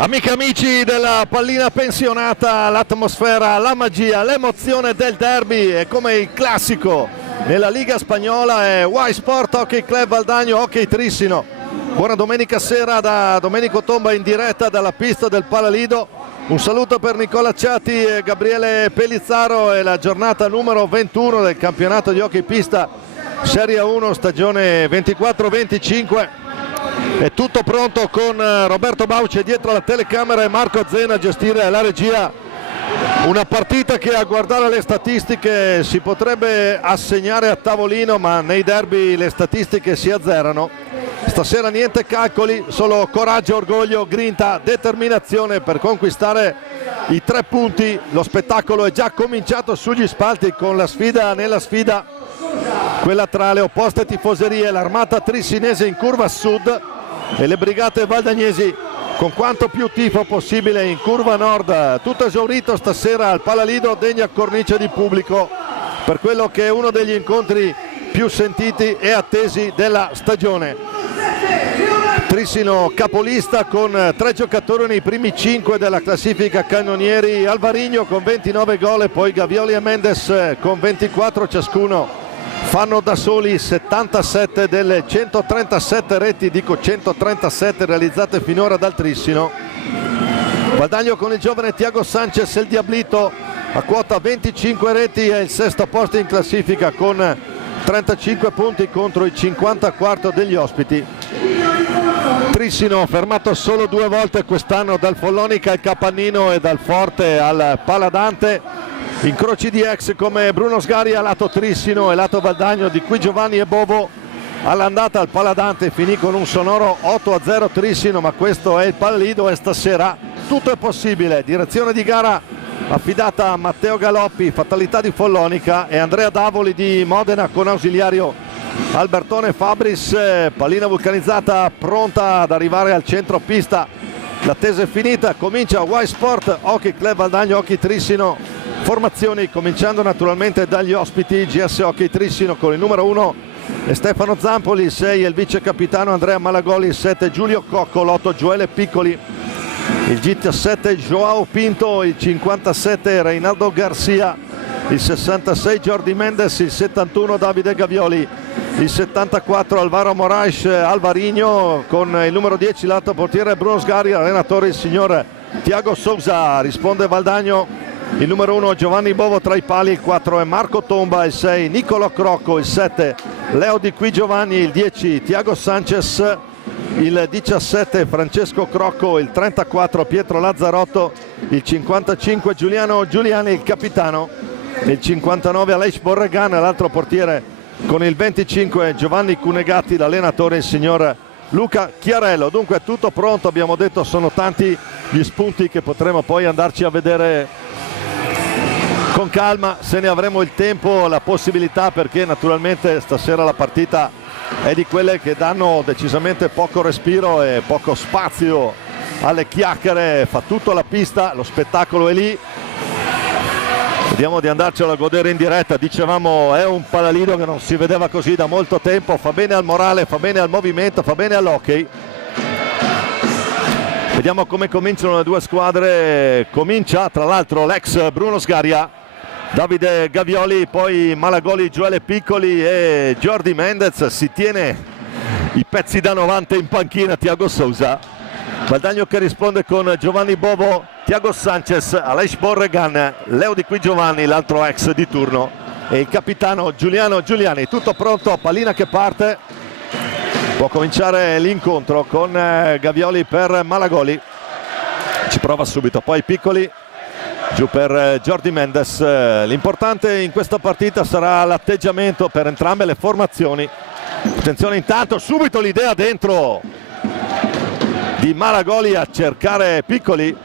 Amiche e amici della pallina pensionata, l'atmosfera, la magia, l'emozione del derby è come il classico nella Liga Spagnola, è Y Sport Hockey Club Valdagno Hockey Trissino. Buona domenica sera da Domenico Tomba in diretta dalla pista del Palalido. Un saluto per Nicola Ciati e Gabriele Pellizzaro. È la giornata numero 21 del campionato di hockey pista Serie 1 stagione 24-25. È tutto pronto con Roberto Bauci dietro la telecamera e Marco Zena a gestire la regia. Una partita che a guardare le statistiche si potrebbe assegnare a tavolino, ma nei derby le statistiche si azzerano. Stasera niente calcoli, solo coraggio, orgoglio, grinta, determinazione per conquistare i 3 punti. Lo spettacolo è già cominciato sugli spalti con la sfida nella sfida, quella tra le opposte tifoserie, l'armata trissinese in curva sud e le brigate valdagnesi con quanto più tifo possibile in curva nord. Tutto esaurito stasera al Palalido, degna cornice di pubblico per quello che è uno degli incontri più sentiti e attesi della stagione. Trissino capolista con 3 giocatori nei primi 5 della classifica cannonieri: Alvarino con 29 gol e poi Gavioli e Mendes con 24 ciascuno. Fanno da soli 77 delle 137 reti, dico 137 realizzate finora dal Trissino. Valdagno con il giovane Thiago Sanchez e il Diablito a quota 25 reti, è il sesto posto in classifica con 35 punti contro i 54 degli ospiti. Trissino fermato solo 2 volte quest'anno, dal Follonica al Capannino e dal Forte al Paladante. Incroci di ex come Bruno Sgaria lato Trissino e lato Valdagno, di qui Giovanni e Bovo. All'andata al Paladante finì con un sonoro 8-0 Trissino, ma questo è il Palalido e stasera tutto è possibile. Direzione di gara affidata a Matteo Galoppi, fatalità di Follonica, e Andrea Davoli di Modena con ausiliario Albertone Fabris. Pallina vulcanizzata pronta ad arrivare al centro pista. L'attesa è finita, comincia Y Sport Hockey Club Valdagno Hockey Trissino. Formazioni cominciando naturalmente dagli ospiti: GS Hockey Trissino con il numero 1 è Stefano Zampoli, il 6 è il vice capitano Andrea Malagoli, il 7 Giulio Cocco, l'8 Gioele Piccoli, il 17 Joao Pinto, il 57 Reinaldo Garcia, il 66 Jordi Mendes, il 71 Davide Gavioli, il 74 Alvaro Moraes Alvarino, con il numero 10 lato portiere Bruno Sgari, allenatore il signor Thiago Sousa. Risponde Valdagno, il numero 1 Giovanni Bovo tra i pali, il 4 è Marco Tomba, il 6 Niccolò Crocco, il 7 Leo Di Qui Giovanni, il 10 Thiago Sanchez, il 17 Francesco Crocco, il 34 Pietro Lazzarotto, il 55 Giuliano Giuliani il capitano, il 59 Aleix Borregan l'altro portiere, con il 25 Giovanni Cunegatti, l'allenatore il signor Luca Chiarello. Dunque è tutto pronto, abbiamo detto, sono tanti gli spunti che potremo poi andarci a vedere con calma se ne avremo il tempo, la possibilità, perché naturalmente stasera la partita è di quelle che danno decisamente poco respiro e poco spazio alle chiacchiere. Fa tutto la pista, lo spettacolo è lì, vediamo di andarcelo a godere in diretta. Dicevamo, è un Palalido che non si vedeva così da molto tempo, fa bene al morale, fa bene al movimento, fa bene all'hockey. Vediamo come cominciano le due squadre. Comincia tra l'altro l'ex Bruno Sgaria, Davide Gavioli, poi Malagoli, Gioele Piccoli e Jordi Mendez. Si tiene i pezzi da 90 in panchina Thiago Sousa. Valdagno che risponde con Giovanni Bovo, Thiago Sanchez, Aleix Borregan, Leo Di Qui Giovanni, l'altro ex di turno, e il capitano Giuliano Giuliani. Tutto pronto, pallina che parte. Può cominciare l'incontro con Gavioli per Malagoli, ci prova subito, poi Piccoli giù per Jordi Mendes. L'importante in questa partita sarà l'atteggiamento per entrambe le formazioni. Attenzione intanto, subito l'idea dentro di Malagoli a cercare Piccoli,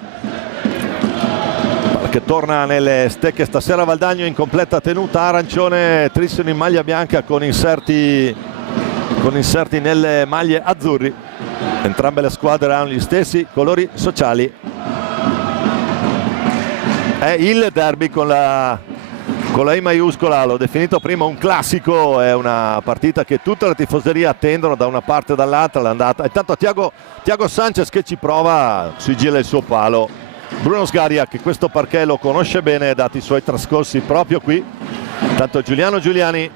che torna nelle stecche stasera. Valdagno in completa tenuta arancione, Trissino in maglia bianca con inserti nelle maglie azzurri. Entrambe le squadre hanno gli stessi colori sociali. È il derby con la con la I maiuscola, l'ho definito prima un classico, è una partita che tutte le tifoserie attendono da una parte e dall'altra. L'andata, intanto Thiago Sanchez che ci prova, si gira il suo palo. Bruno Sgaria che questo parquet lo conosce bene, dati i suoi trascorsi proprio qui. Intanto Giuliano Giuliani,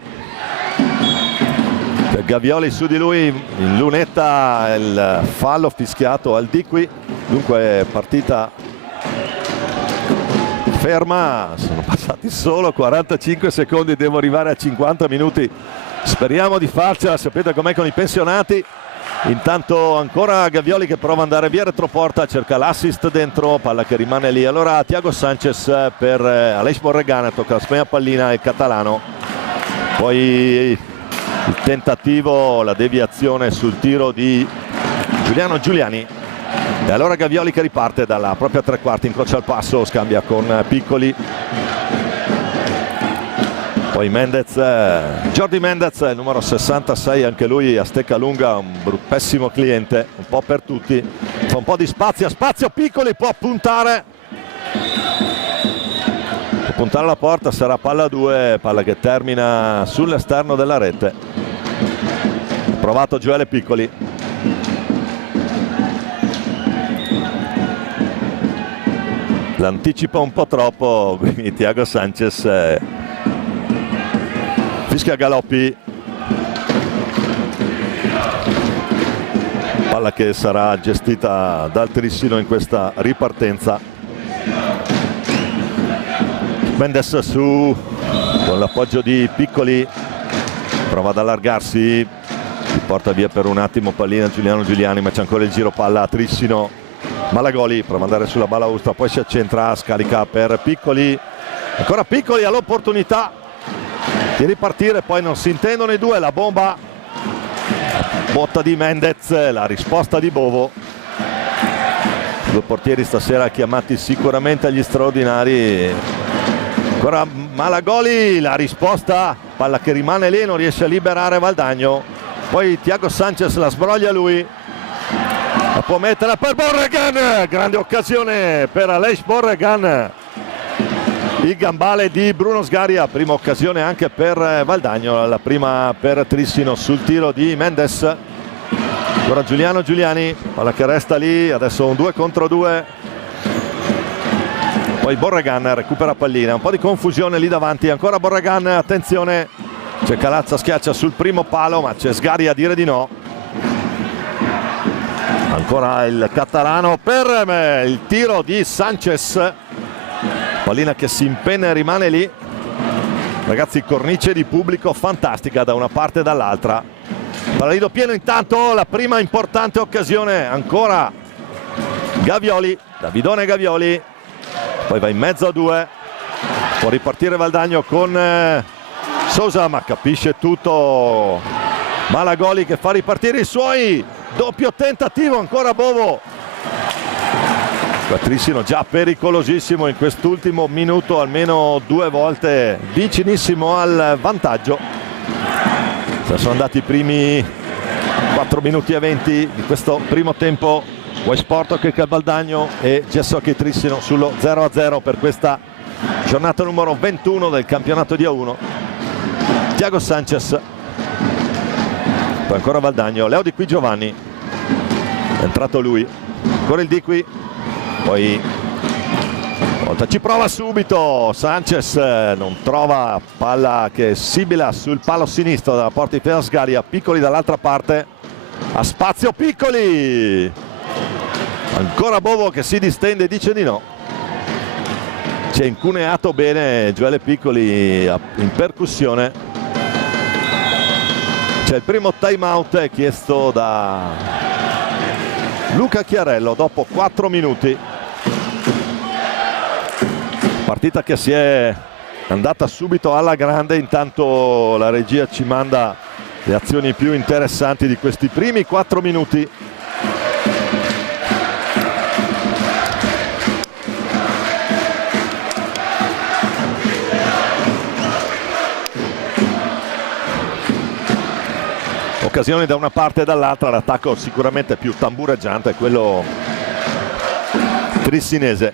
Gavioli su di lui, in lunetta il fallo fischiato al di qui, dunque partita ferma. Sono passati solo 45 secondi, devo arrivare a 50 minuti, speriamo di farcela. Sapete com'è con i pensionati. Intanto ancora Gavioli che prova ad andare via retroporta, cerca l'assist dentro, palla che rimane lì. Allora Thiago Sanchez per Aleix Borregana, tocca la prima pallina il catalano, poi il tentativo, la deviazione sul tiro di Giuliano Giuliani. E allora Gavioli che riparte dalla propria tre quarti, incrocia il passo, scambia con Piccoli. Poi Mendez, Jordi Mendez, il numero 66, anche lui a stecca lunga, un pessimo cliente, un po' per tutti. Fa un po' di spazio, Piccoli può puntare. Può puntare alla porta, sarà palla 2, palla che termina sull'esterno della rete. Ha provato Gioele Piccoli. L'anticipa un po' troppo, quindi Thiago Sanchez fischia Galoppi, palla che sarà gestita dal Trissino in questa ripartenza. Mendes su con l'appoggio di Piccoli, prova ad allargarsi, si porta via per un attimo pallina Giuliano Giuliani, ma c'è ancora il giro palla a Trissino. Malagoli prova ad andare sulla balaustra, poi si accentra, scarica per Piccoli, ancora Piccoli ha l'opportunità di ripartire, poi non si intendono i due, la bomba, botta di Mendez, la risposta di Bovo. Due portieri stasera chiamati sicuramente agli straordinari. Ancora Malagoli, la risposta, palla che rimane lì, non riesce a liberare Valdagno, poi Thiago Sanchez la sbroglia lui, la può mettere per Borregan, grande occasione per Aleix Borregan, il gambale di Bruno Sgaria, prima occasione anche per Valdagno, la prima per Trissino sul tiro di Mendes. Ora Giuliano Giuliani, palla che resta lì, adesso un 2 contro 2, poi Borregan recupera pallina, un po' di confusione lì davanti, ancora Borregan, attenzione, c'è Calazza, schiaccia sul primo palo ma c'è Sgaria a dire di no. Ancora il catalano per il tiro di Sanchez, pallina che si impenna e rimane lì. Ragazzi, cornice di pubblico fantastica da una parte e dall'altra. Paradiso pieno, intanto la prima importante occasione, ancora Gavioli, Davidone Gavioli, poi va in mezzo a due, può ripartire Valdagno con Sousa, ma capisce tutto Malagoli che fa ripartire i suoi. Doppio tentativo, ancora Bovo. Trissino già pericolosissimo in quest'ultimo minuto, almeno due volte vicinissimo al vantaggio. Sono andati i primi 4 minuti e 20 di questo primo tempo. Sport che Valdagno e Gessocchi Trissino sullo 0-0 per questa giornata numero 21 del campionato di A1. Thiago Sanchez, poi ancora Valdagno, Leo Di Qui Giovanni, è entrato lui, ancora il Di Qui, poi volta ci prova subito Sanchez, non trova, palla che sibila sul palo sinistro della porta di Fena Sgaria. Piccoli dall'altra parte, a spazio Piccoli, ancora Bovo che si distende e dice di no. C'è incuneato bene Gioele Piccoli in percussione. C'è il primo time out chiesto da Luca Chiarello dopo 4 minuti. Partita che si è andata subito alla grande, intanto la regia ci manda le azioni più interessanti di questi primi 4 minuti. Occasioni da una parte e dall'altra, l'attacco sicuramente più tambureggiante è quello trissinese.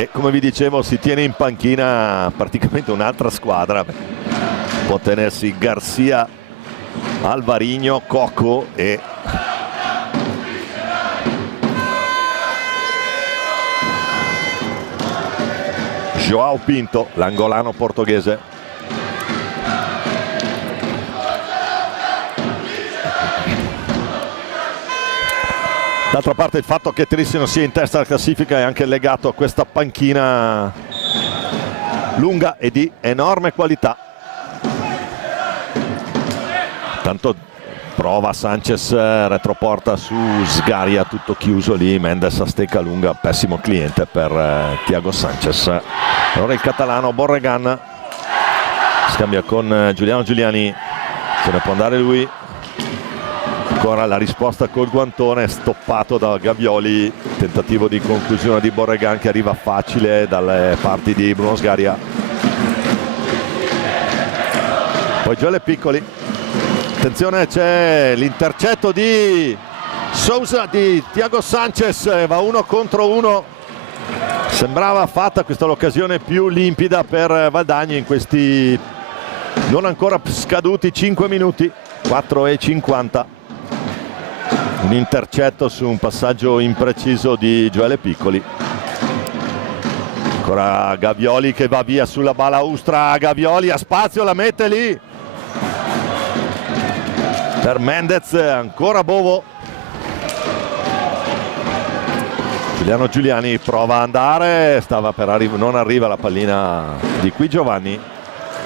E come vi dicevo, si tiene in panchina praticamente un'altra squadra. Può tenersi Garcia, Alvarinho, Coco e João Pinto, l'angolano portoghese. D'altra parte il fatto che Trissino sia in testa alla classifica è anche legato a questa panchina lunga e di enorme qualità. Tanto prova Sanchez, retroporta su Sgaria, tutto chiuso lì, Mendes a stecca lunga, pessimo cliente per Thiago Sanchez. Allora il catalano Borregan scambia con Giuliano Giuliani, se ne può andare lui. Ancora la risposta col guantone, stoppato da Gavioli, tentativo di conclusione di Borregan che arriva facile dalle parti di Bruno Sgaria. Poi Gioele Piccoli, attenzione, c'è l'intercetto di Sousa, di Thiago Sanchez, va 1 contro 1. Sembrava fatta questa l'occasione più limpida per Valdagno in questi non ancora scaduti 5 minuti, 4:50. Un intercetto su un passaggio impreciso di Gioele Piccoli. Ancora Gavioli che va via sulla balaustra, Gavioli a spazio, la mette lì per Mendez, ancora Bovo. Giuliano Giuliani prova ad andare, stava per non arriva la pallina di qui Giovanni.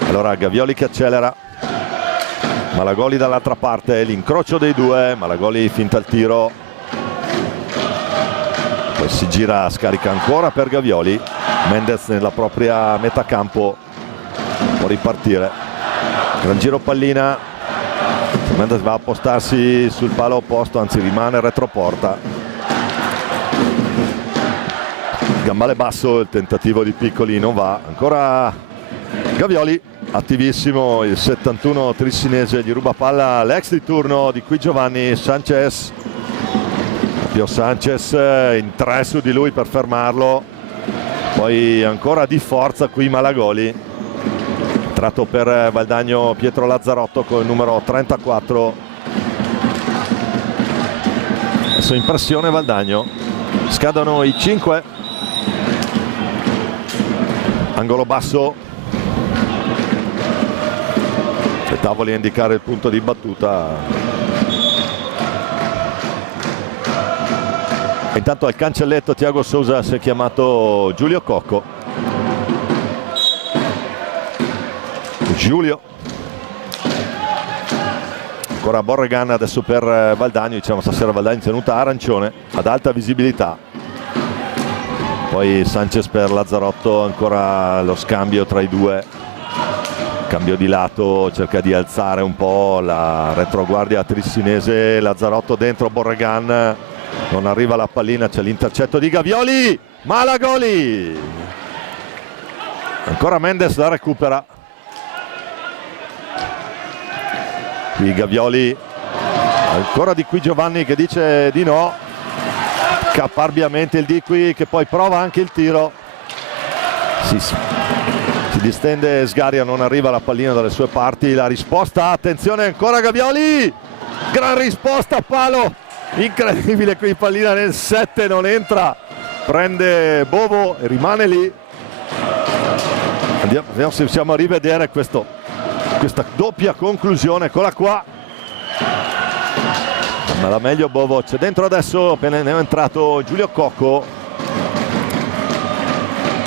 Allora Gavioli che accelera, Malagoli dall'altra parte, l'incrocio dei due, Malagoli finta il tiro, poi si gira, scarica ancora per Gavioli, Mendez nella propria metà campo, può ripartire, gran giro pallina, Mendez va a postarsi sul palo opposto, anzi rimane retroporta, gambale basso, il tentativo di Piccoli non va, ancora Gavioli attivissimo, il 71 trissinese, gli ruba palla l'ex di turno di qui Giovanni, Sanchez, Pio Sanchez in 3 su di lui per fermarlo, poi ancora di forza qui Malagoli, tratto per Valdagno Pietro Lazzarotto con il numero 34, adesso in pressione Valdagno, scadono i 5, angolo basso, tavoli a indicare il punto di battuta. Intanto al cancelletto Thiago Sousa si è chiamato Giulio Cocco. Giulio, ancora Borregan adesso per Valdagno, diciamo stasera Valdagno tenuta arancione ad alta visibilità, poi Sanchez per Lazzarotto, ancora lo scambio tra i due, cambio di lato, cerca di alzare un po' la retroguardia trissinese, Lazzarotto dentro Borregan, non arriva la pallina, c'è l'intercetto di Gavioli, Malagoli, ancora Mendes la recupera, qui Gavioli, ancora di qui Giovanni che dice di no, caparbiamente il di qui che poi prova anche il tiro, si distende Sgaria, non arriva la pallina dalle sue parti, la risposta, attenzione ancora Gavioli, gran risposta a palo, incredibile qui pallina nel 7, non entra, prende Bovo e rimane lì. Vediamo se riusciamo a rivedere questa doppia conclusione, eccola qua, ma la meglio Bovo, c'è dentro adesso, appena ne è entrato Giulio Cocco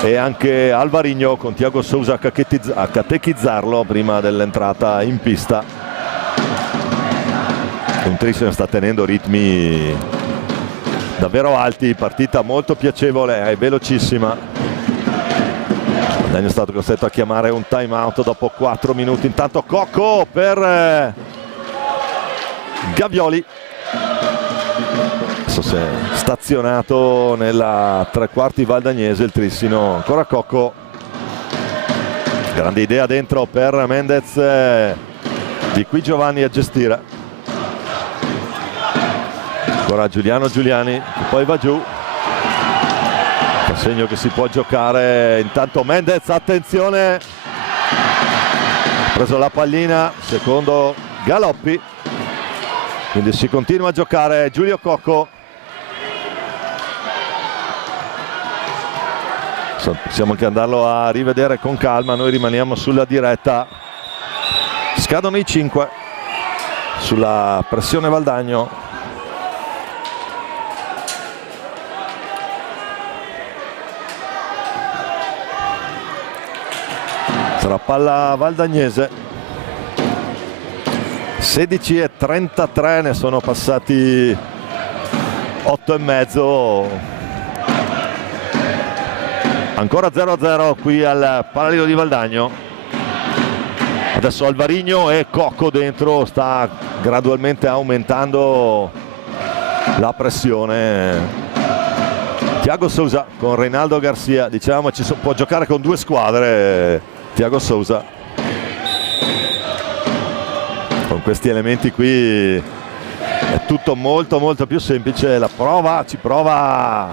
e anche Alvarinho con Thiago Sousa a catechizzarlo prima dell'entrata in pista. Un Trissino sta tenendo ritmi davvero alti, partita molto piacevole, è velocissima. Daniel è stato costretto a chiamare un time out dopo 4 minuti. Intanto Cocco per Gavioli, adesso si è stazionato nella tre quarti valdagnese il Trissino, ancora Cocco, grande idea dentro per Mendez, di qui Giovanni a gestire, ancora Giuliano Giuliani che poi va giù, segno che si può giocare. Intanto Mendez, attenzione, ha preso la pallina, secondo Galoppi, quindi si continua a giocare. Giulio Cocco, possiamo anche andarlo a rivedere con calma, noi rimaniamo sulla diretta. Scadono i 5 sulla pressione Valdagno. Sarà palla valdagnese. 16:33, ne sono passati 8,5. Ancora 0-0 qui al Parallelo di Valdagno. Adesso Alvarigno e Cocco dentro, sta gradualmente aumentando la pressione. Thiago Sousa con Reinaldo Garcia, diciamo può giocare con due squadre Thiago Sousa. Con questi elementi qui è tutto molto molto più semplice. Ci prova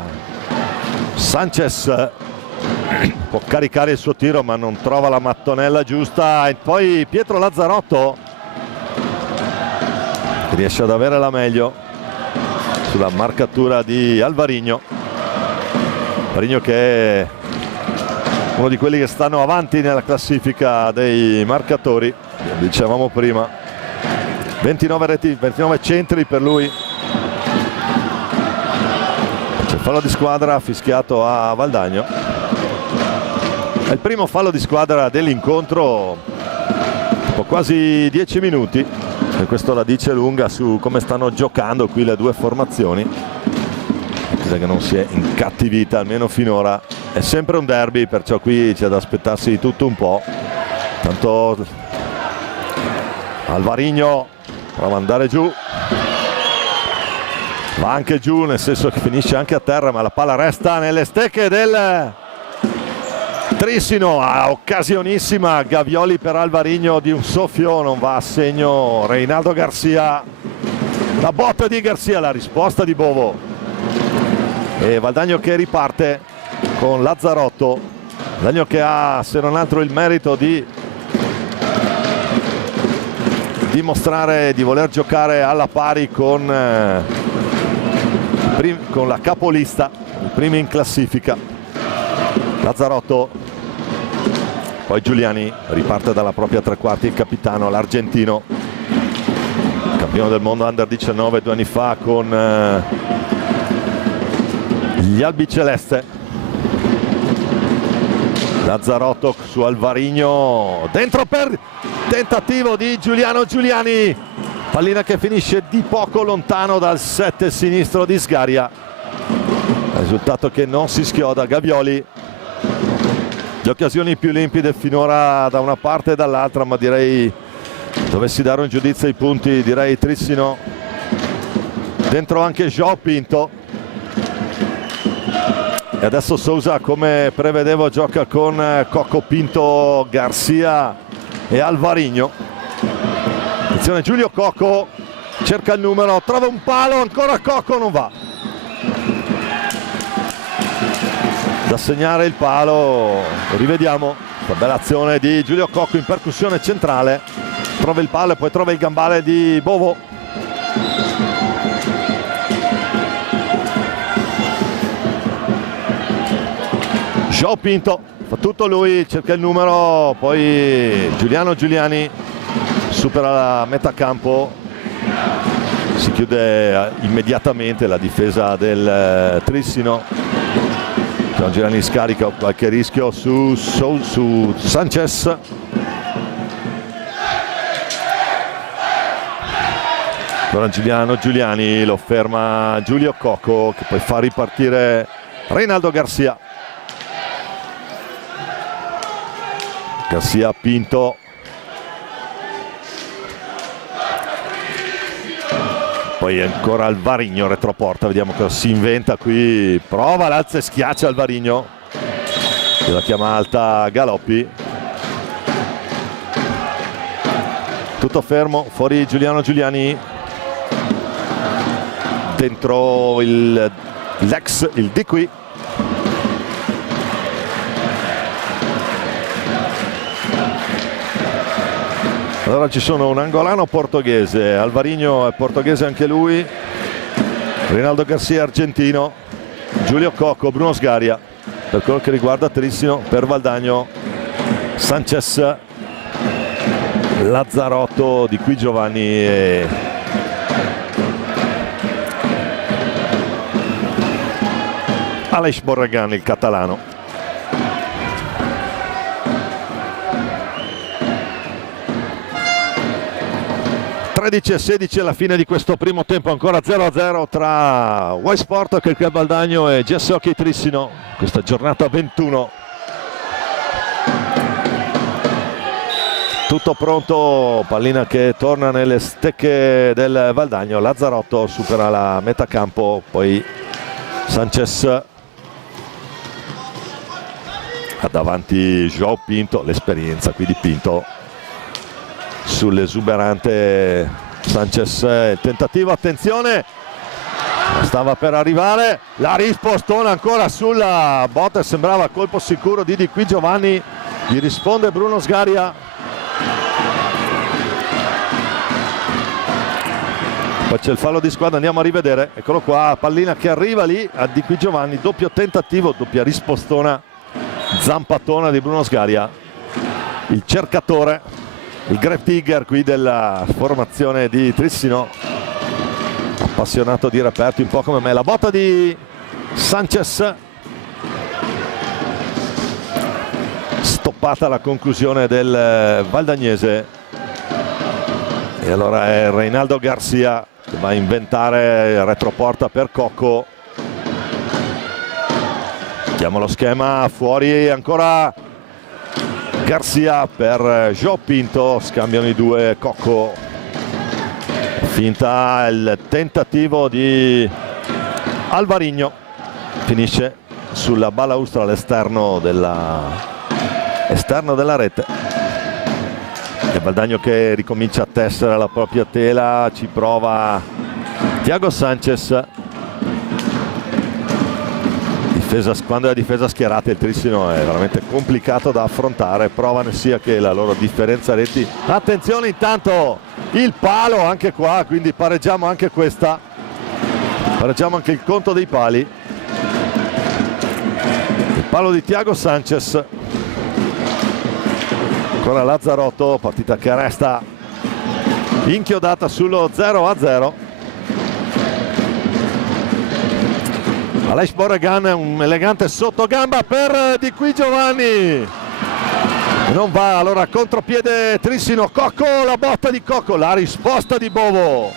Sanchez, può caricare il suo tiro ma non trova la mattonella giusta, e poi Pietro Lazzarotto riesce ad avere la meglio sulla marcatura di Alvarigno che è uno di quelli che stanno avanti nella classifica dei marcatori, dicevamo prima. 29 reti, 29 centri per lui. C'è fallo di squadra fischiato a Valdagno. È il primo fallo di squadra dell'incontro dopo quasi 10 minuti, e questo la dice lunga su come stanno giocando qui le due formazioni, che non si è incattivita almeno finora. È sempre un derby, perciò qui c'è da aspettarsi di tutto un po'. Tanto Alvarigno prova ad andare giù, va anche giù, nel senso che finisce anche a terra, ma la palla resta nelle stecche del Trissino. Occasionissima Gavioli per Alvarigno di un soffio, non va a segno Reinaldo Garcia. La botta di Garcia, la risposta di Bovo, e Valdagno che riparte con Lazzarotto. Valdagno che ha, se non altro, il merito di dimostrare di voler giocare alla pari con la capolista, i primi in classifica. Lazzarotto, poi Giuliani riparte dalla propria tre quarti, il capitano, l'argentino, campione del mondo under 19 2 anni fa con gli albiceleste. Lazzarotto su Alvarigno, dentro per tentativo di Giuliano Giuliani, pallina che finisce di poco lontano dal 7 sinistro di Sgaria, risultato che non si schioda. Gavioli, le occasioni più limpide finora da una parte e dall'altra, ma direi, dovessi dare un giudizio ai punti, direi Trissino. Dentro anche João Pinto. E adesso Sousa, come prevedevo, gioca con Cocco, Pinto, Garcia e Alvarigno. Attenzione, Giulio Cocco cerca il numero, trova un palo, ancora Cocco, non va. Da segnare il palo, rivediamo la bella azione di Giulio Cocco in percussione centrale, trova il palo e poi trova il gambale di Bovo. João Pinto fa tutto lui, cerca il numero, poi Giuliano Giuliani supera la metà campo, si chiude immediatamente la difesa del Trissino. Giuliani scarica, qualche rischio su Sanchez. Allora Giuliani lo ferma Giulio Cocco, che poi fa ripartire Reinaldo Garcia. Garcia, Pinto, poi ancora Alvarigno, retroporta, vediamo cosa si inventa qui, prova l'alza e schiaccia Alvarigno, la chiama alta Galoppi. Tutto fermo, fuori Giuliano Giuliani, dentro il Di qui. Allora ci sono un angolano portoghese, Alvarinho è portoghese anche lui, Reinaldo Garcia argentino, Giulio Cocco, Bruno Sgaria per quello che riguarda Trissino, per Valdagno Sanchez, Lazzarotto, Di Qui Giovanni e Aleix Borregan, il catalano. E 16 alla fine di questo primo tempo, ancora 0-0 tra Y Sport che il Club Valdagno e GS Hockey Trissino, questa giornata 21. Tutto pronto, pallina che torna nelle stecche del Valdagno, Lazzarotto supera la metà campo, poi Sanchez ha davanti João Pinto, l'esperienza qui di Pinto sull'esuberante Sanchez, il tentativo, attenzione, stava per arrivare, la rispostona ancora sulla botta, sembrava colpo sicuro di Qui Giovanni, gli risponde Bruno Sgaria, poi c'è il fallo di squadra, andiamo a rivedere, eccolo qua, pallina che arriva lì a Di Qui Giovanni, doppio tentativo, doppia rispostona, zampatona di Bruno Sgaria, il cercatore, il Grave Digger qui della formazione di Trissino, appassionato di reperti un po' come me. La botta di Sanchez, stoppata la conclusione del Valdagnese, e allora è Reinaldo Garcia che va a inventare retroporta per Cocco, chiama lo schema, fuori ancora Garcia per João Pinto, scambiano i due, Cocco, finta il tentativo di Alvarinho, finisce sulla balaustra all'esterno della rete, e Valdagno che ricomincia a tessere la propria tela, ci prova Thiago Sanchez. Quando è la difesa schierata il Trissino è veramente complicato da affrontare, provano sia che la loro differenza reti. Attenzione intanto il palo anche qua, quindi pareggiamo anche questa, pareggiamo anche il conto dei pali. Il palo di Thiago Sanchez, ancora Lazzarotto, partita che resta inchiodata sullo 0-0. Aleix Borregan, un elegante sottogamba per Di Qui Giovanni, non va, allora contropiede Trissino, Cocco, la botta di Cocco, la risposta di Bovo.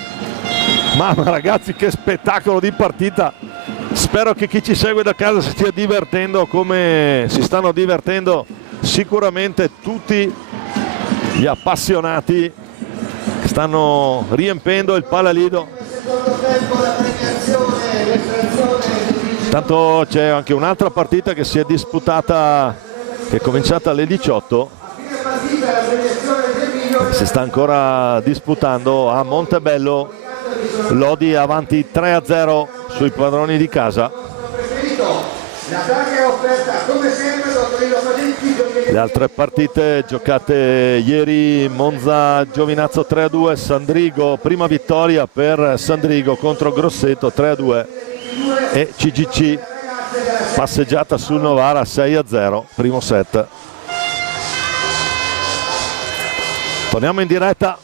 Mamma ragazzi, che spettacolo di partita, spero che chi ci segue da casa si stia divertendo come si stanno divertendo sicuramente tutti gli appassionati che stanno riempendo il Palalido. Intanto c'è anche un'altra partita che si è disputata, che è cominciata alle 18, si sta ancora disputando a Montebello, Lodi avanti 3-0 sui padroni di casa. Le altre partite giocate ieri: Monza Giovinazzo 3-2, Sandrigo, prima vittoria per Sandrigo contro Grosseto 3-2, e CGC passeggiata sul Novara 6-0, primo set. Torniamo in diretta.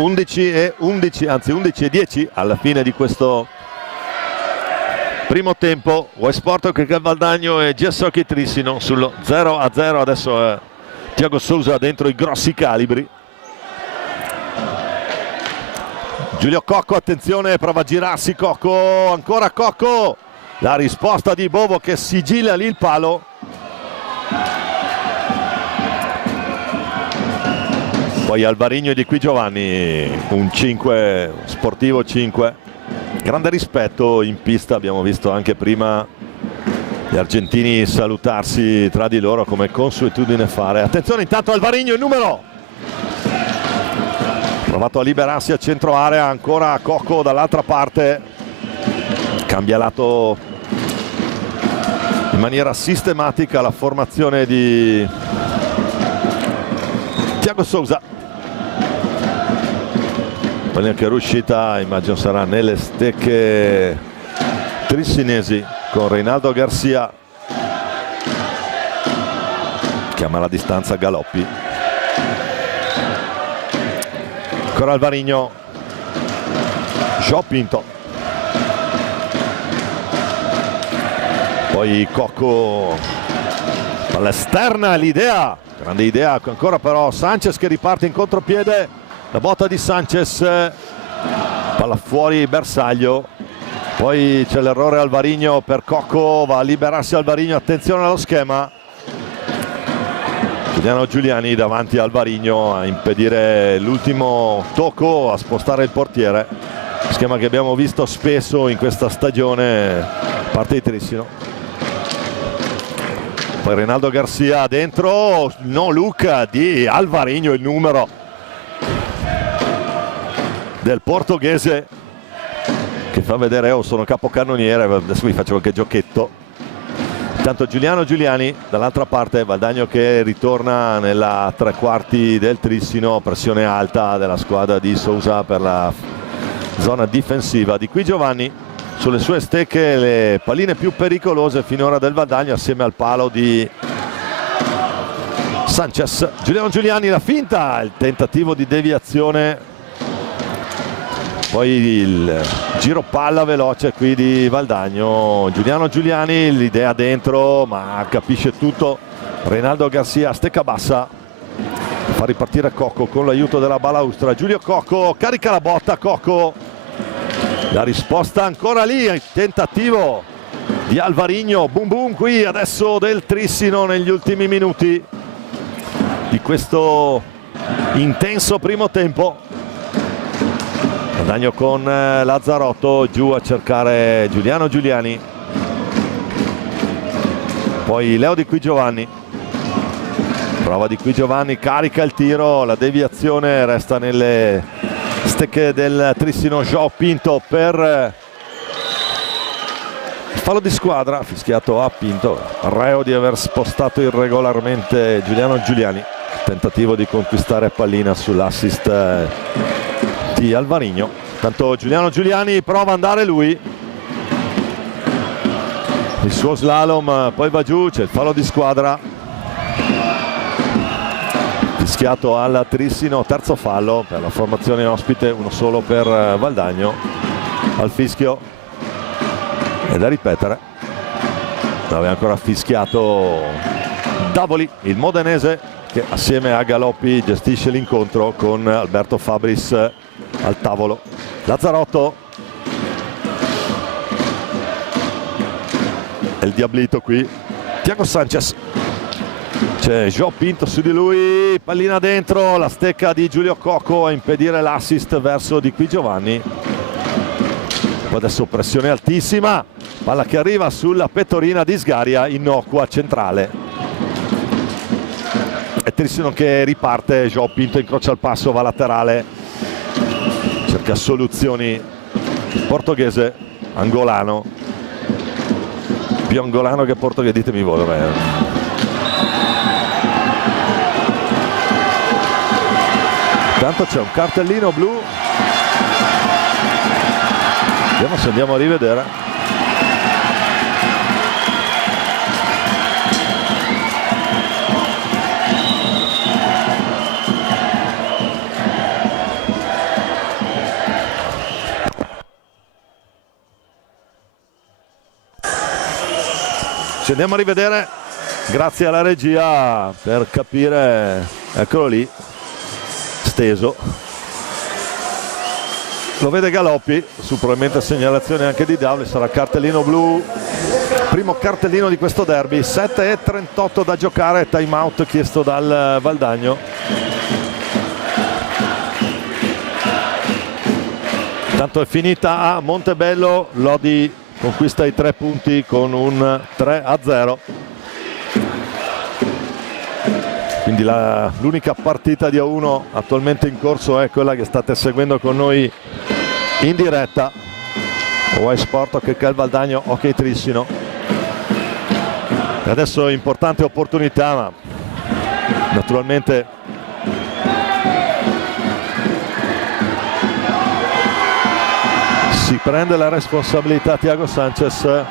Undici e 10 alla fine di questo primo tempo. Y Sport Cricket Valdagno e GS Hockey Trissino sullo 0-0. Adesso Thiago Sousa dentro i grossi calibri. Giulio Cocco, attenzione, prova a girarsi Cocco, ancora Cocco, la risposta di Bovo che sigilla lì il palo. Poi Alvarinho e Di Qui Giovanni, un 5, sportivo 5, grande rispetto in pista, abbiamo visto anche prima gli argentini salutarsi tra di loro come consuetudine fare. Attenzione intanto Alvarinho, il numero, provato a liberarsi a centro area, ancora Cocco dall'altra parte, cambia lato in maniera sistematica la formazione di Thiago Sousa. Pallina che è riuscita, immagino sarà nelle stecche trissinesi, con Reinaldo Garcia, chiama la distanza Galoppi. Ancora Alvarinho, João Pinto, poi Cocco all'esterna, l'idea, grande idea ancora però Sanchez che riparte in contropiede, la botta di Sanchez, palla fuori bersaglio, poi c'è l'errore Alvarinho per Cocco, va a liberarsi Alvarinho, attenzione allo schema, Giuliano Giuliani davanti a Alvarinho a impedire l'ultimo tocco, a spostare il portiere, schema che abbiamo visto spesso in questa stagione, parte di Trissino. Poi Reinaldo Garcia dentro, no look di Alvarinho, il numero del portoghese che fa vedere sono capocannoniere, adesso vi faccio qualche giochetto. Intanto Giuliano Giuliani dall'altra parte, Valdagno che ritorna nella tre quarti del Trissino, pressione alta della squadra di Sousa per la zona difensiva. Di qui Giovanni sulle sue stecche, le palline più pericolose finora del Valdagno assieme al palo di Sanchez. Giuliano Giuliani, la finta, il tentativo di deviazione, poi il giro palla veloce qui di Valdagno. Giuliano Giuliani, l'idea dentro ma capisce tutto Reinaldo Garcia, stecca bassa, fa ripartire Cocco con l'aiuto della balaustra. Giulio Cocco carica la botta, Cocco, la risposta ancora lì, il tentativo di Alvarinho, boom boom qui adesso del Trissino negli ultimi minuti di questo intenso primo tempo. Valdagno con Lazzarotto giù a cercare Giuliano Giuliani, poi Leo Di Qui Giovanni, prova Di Qui Giovanni, carica il tiro, la deviazione resta nelle stecche del Trissino. João Pinto per il fallo di squadra, fischiato a Pinto, reo di aver spostato irregolarmente Giuliano Giuliani, tentativo di conquistare pallina sull'assist di Alvarinho. Tanto Giuliano Giuliani prova ad andare lui, il suo slalom, poi va giù, c'è il fallo di squadra fischiato al Trissino, terzo fallo per la formazione ospite, uno solo per Valdagno. Al fischio è da ripetere, aveva ancora fischiato Davoli, il modenese, che assieme a Galoppi gestisce l'incontro con Alberto Fabris al tavolo. Lazzarotto e il diablito qui, Thiago Sanchez, c'è João Pinto su di lui, pallina dentro, la stecca di Giulio Cocco a impedire l'assist verso Di Qui Giovanni. Adesso pressione altissima, palla che arriva sulla pettorina di Sgaria, innocua centrale, e Trissino che riparte. João Pinto incrocia il passo, va laterale, cerca soluzioni, portoghese, angolano, più angolano che portoghese, ditemi voi. Intanto c'è un cartellino blu, vediamo se andiamo a rivedere. Ci andiamo a rivedere, grazie alla regia per capire, eccolo lì, steso, lo vede Galoppi, su probabilmente segnalazione anche di Davoli, sarà cartellino blu, primo cartellino di questo derby. 7:38 da giocare, time out chiesto dal Valdagno. Tanto è finita a Montebello, Lodi conquista i 3 punti con un 3-0. Quindi l'unica partita di A1 attualmente in corso è quella che state seguendo con noi in diretta. O Sport, che Cal Valdagno, ok Trissino. E adesso importante opportunità, ma naturalmente si prende la responsabilità Thiago Sanchez.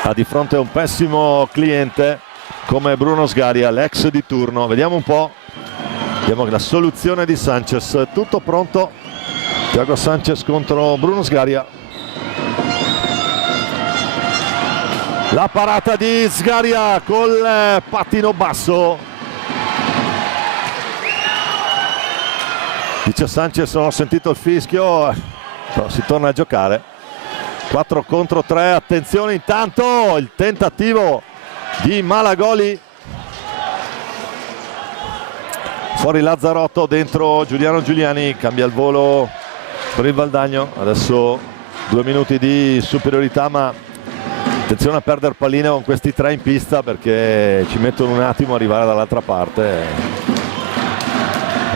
Ha di fronte un pessimo cliente come Bruno Sgaria, l'ex di turno. Vediamo un po'. Vediamo la soluzione di Sanchez. Tutto pronto. Thiago Sanchez contro Bruno Sgaria. La parata di Sgaria col pattino basso. Dice Sanchez, non ho sentito il fischio, però si torna a giocare. 4 contro 3, attenzione intanto il tentativo di Malagoli, fuori Lazzarotto, dentro Giuliano Giuliani, cambia il volo per il Valdagno. Adesso 2 minuti di superiorità, ma attenzione a perdere pallina con questi 3 in pista, perché ci mettono un attimo a arrivare dall'altra parte.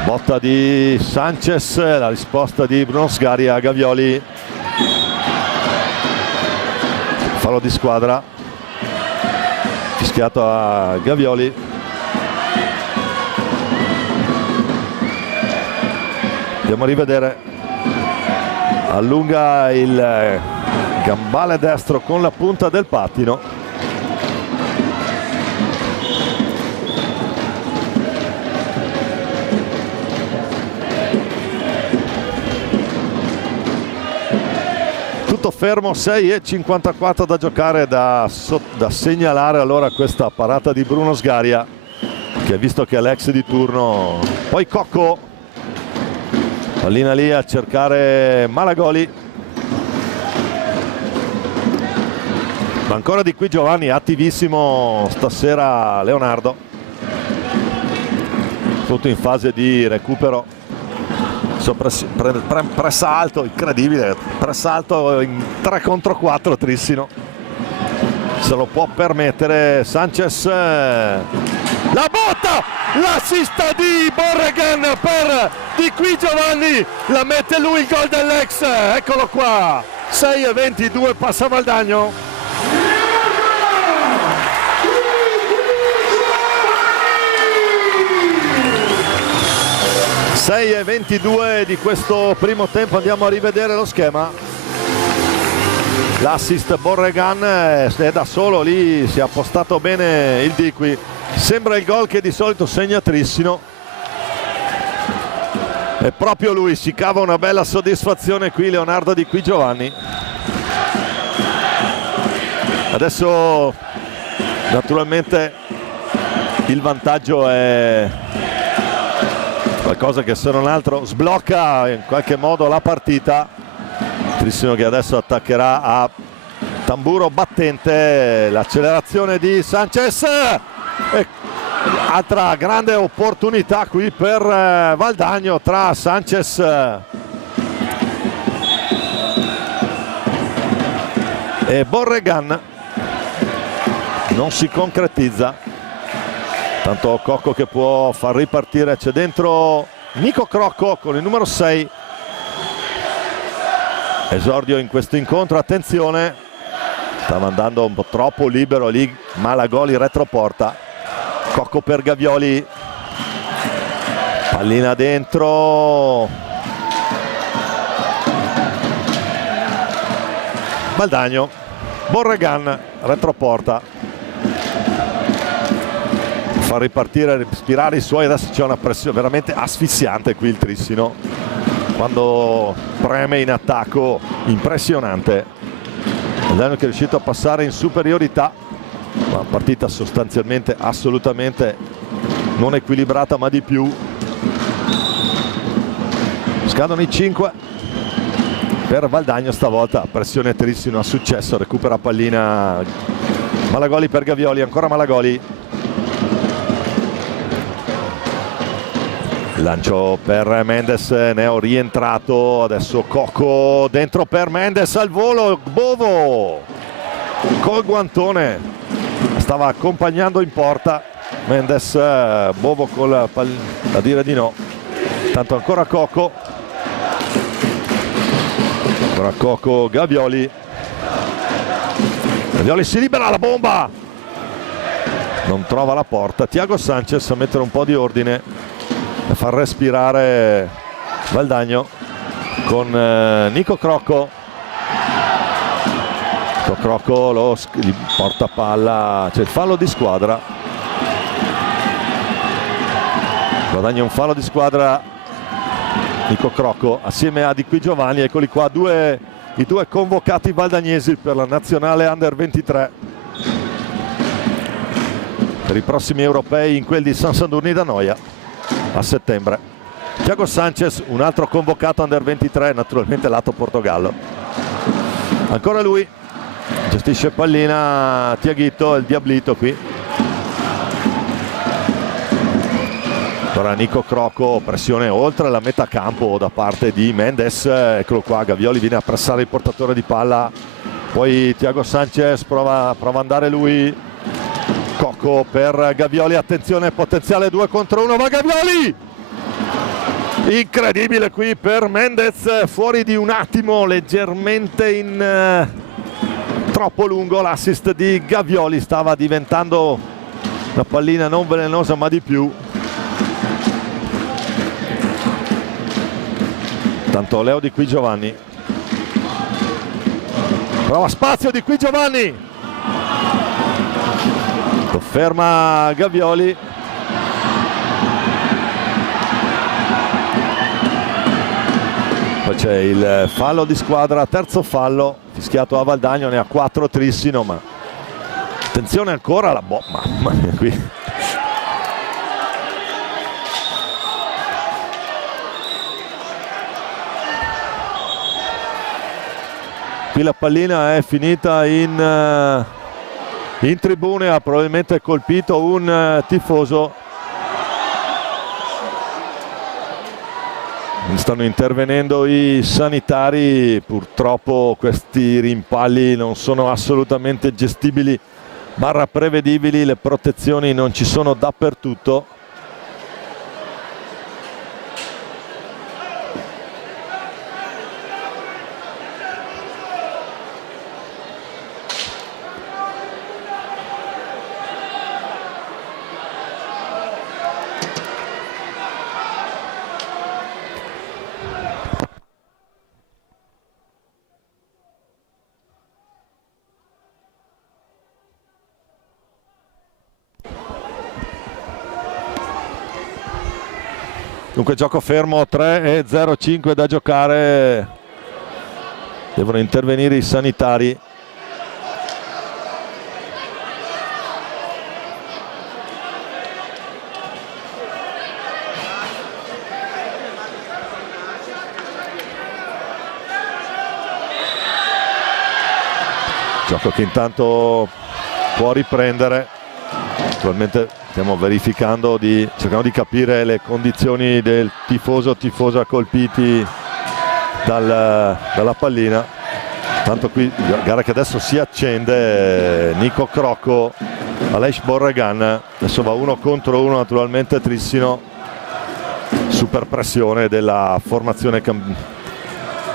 Botta di Sanchez, la risposta di Bruno Sgaria a Gavioli. Fallo di squadra fischiato a Gavioli. Andiamo a rivedere. Allunga il gambale destro con la punta del pattino. Tutto fermo, 6:54 da giocare, da segnalare allora questa parata di Bruno Sgaria, che visto che è l'ex di turno. Poi Cocco, pallina lì a cercare Malagoli, ma ancora di qui Giovanni, attivissimo stasera Leonardo, tutto in fase di recupero. Pressa alto, incredibile, pressa alto in 3 contro 4 Trissino, se lo può permettere Sanchez. La botta, l'assist di Borregan per Di Qui Giovanni, la mette lui il gol dell'ex, eccolo qua, 6:22, passa Valdagno. 6:22 di questo primo tempo, andiamo a rivedere lo schema. L'assist Borregan è da solo lì, si è appostato bene il Di Qui, sembra il gol che di solito segna Trissino, e proprio lui si cava una bella soddisfazione qui, Leonardo Di Qui Giovanni. Adesso naturalmente il vantaggio è qualcosa che se non altro sblocca in qualche modo la partita. Trissino che adesso attaccherà a tamburo battente, l'accelerazione di Sanchez e altra grande opportunità qui per Valdagno tra Sanchez e Borregan, non si concretizza. Tanto Cocco che può far ripartire, c'è dentro Nico Crocco con il numero 6. Esordio in questo incontro, attenzione, stava andando un po' troppo libero lì Malagoli, retroporta. Cocco per Gavioli, pallina dentro, Valdagno, Borregan, retroporta. Fa ripartire, respirare i suoi. Adesso c'è una pressione veramente asfissiante qui il Trissino, quando preme in attacco, impressionante. Valdagno che è riuscito a passare in superiorità, una partita sostanzialmente assolutamente non equilibrata, ma di più. Scadono i 5 per Valdagno, stavolta pressione Trissino, ha successo, recupera pallina Malagoli per Gavioli, ancora Malagoli, lancio per Mendes, Neo rientrato, adesso Cocco dentro per Mendes, al volo Bovo col guantone, stava accompagnando in porta Mendes, Bovo col a dire di no, tanto ancora Cocco, Gavioli si libera, la bomba non trova la porta, Thiago Sanchez a mettere un po' di ordine, a far respirare Valdagno con Nico Crocco. Crocco lo porta palla, c'è il fallo di squadra, guadagna un fallo di squadra Nico Crocco assieme a Di Qui Giovanni. Eccoli qua i due convocati valdagnesi per la nazionale Under 23 per i prossimi europei, in quel di San Sadurni d'Anoia a settembre. Thiago Sanchez, un altro convocato Under 23, naturalmente lato Portogallo. Ancora lui, gestisce pallina Tiaghito, il Diablito qui. Ora Nico Crocco, pressione oltre la metà campo da parte di Mendes, eccolo qua, Gavioli viene a pressare il portatore di palla, poi Thiago Sanchez prova ad andare lui, Cocco per Gavioli, attenzione, potenziale 2 contro 1, va Gavioli! Incredibile qui per Mendes, fuori di un attimo, leggermente troppo lungo l'assist di Gavioli, stava diventando una pallina non velenosa ma di più. Tanto Leo Di Qui Giovanni, prova spazio Di Qui Giovanni, lo ferma Gavioli, poi c'è il fallo di squadra, terzo fallo fischiato a Valdagno, ne ha 4 Trissino, ma attenzione ancora alla mamma mia, qui la pallina è finita in tribune, ha probabilmente colpito un tifoso. Stanno intervenendo i sanitari, purtroppo questi rimpalli non sono assolutamente gestibili barra prevedibili, le protezioni non ci sono dappertutto. Dunque gioco fermo, 3:05 da giocare, devono intervenire i sanitari. Gioco che intanto può riprendere, naturalmente stiamo verificando, cercando di capire le condizioni del tifosa colpiti dalla pallina. Tanto qui gara che adesso si accende, Nico Crocco, Aleix Borregan, adesso va 1 contro 1 naturalmente Trissino, super pressione della formazione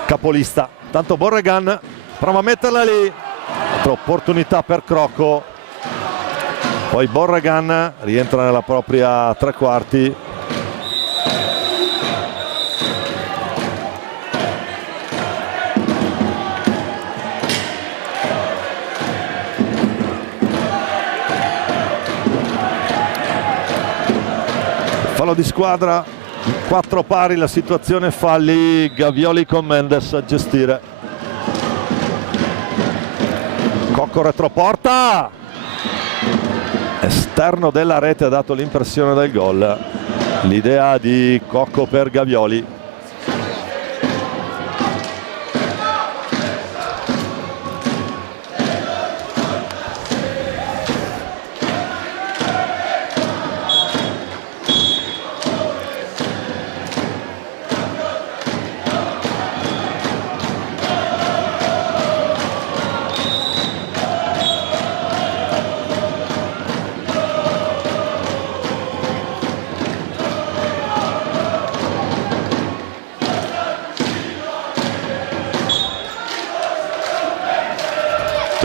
capolista. Tanto Borregan prova a metterla lì, altra opportunità per Crocco. Poi Borregan rientra nella propria tre quarti. Fallo di squadra, 4 pari la situazione, falli, Gavioli con Mendes a gestire. Cocco retroporta, esterno della rete, ha dato l'impressione del gol, l'idea di Cocco per Gavioli.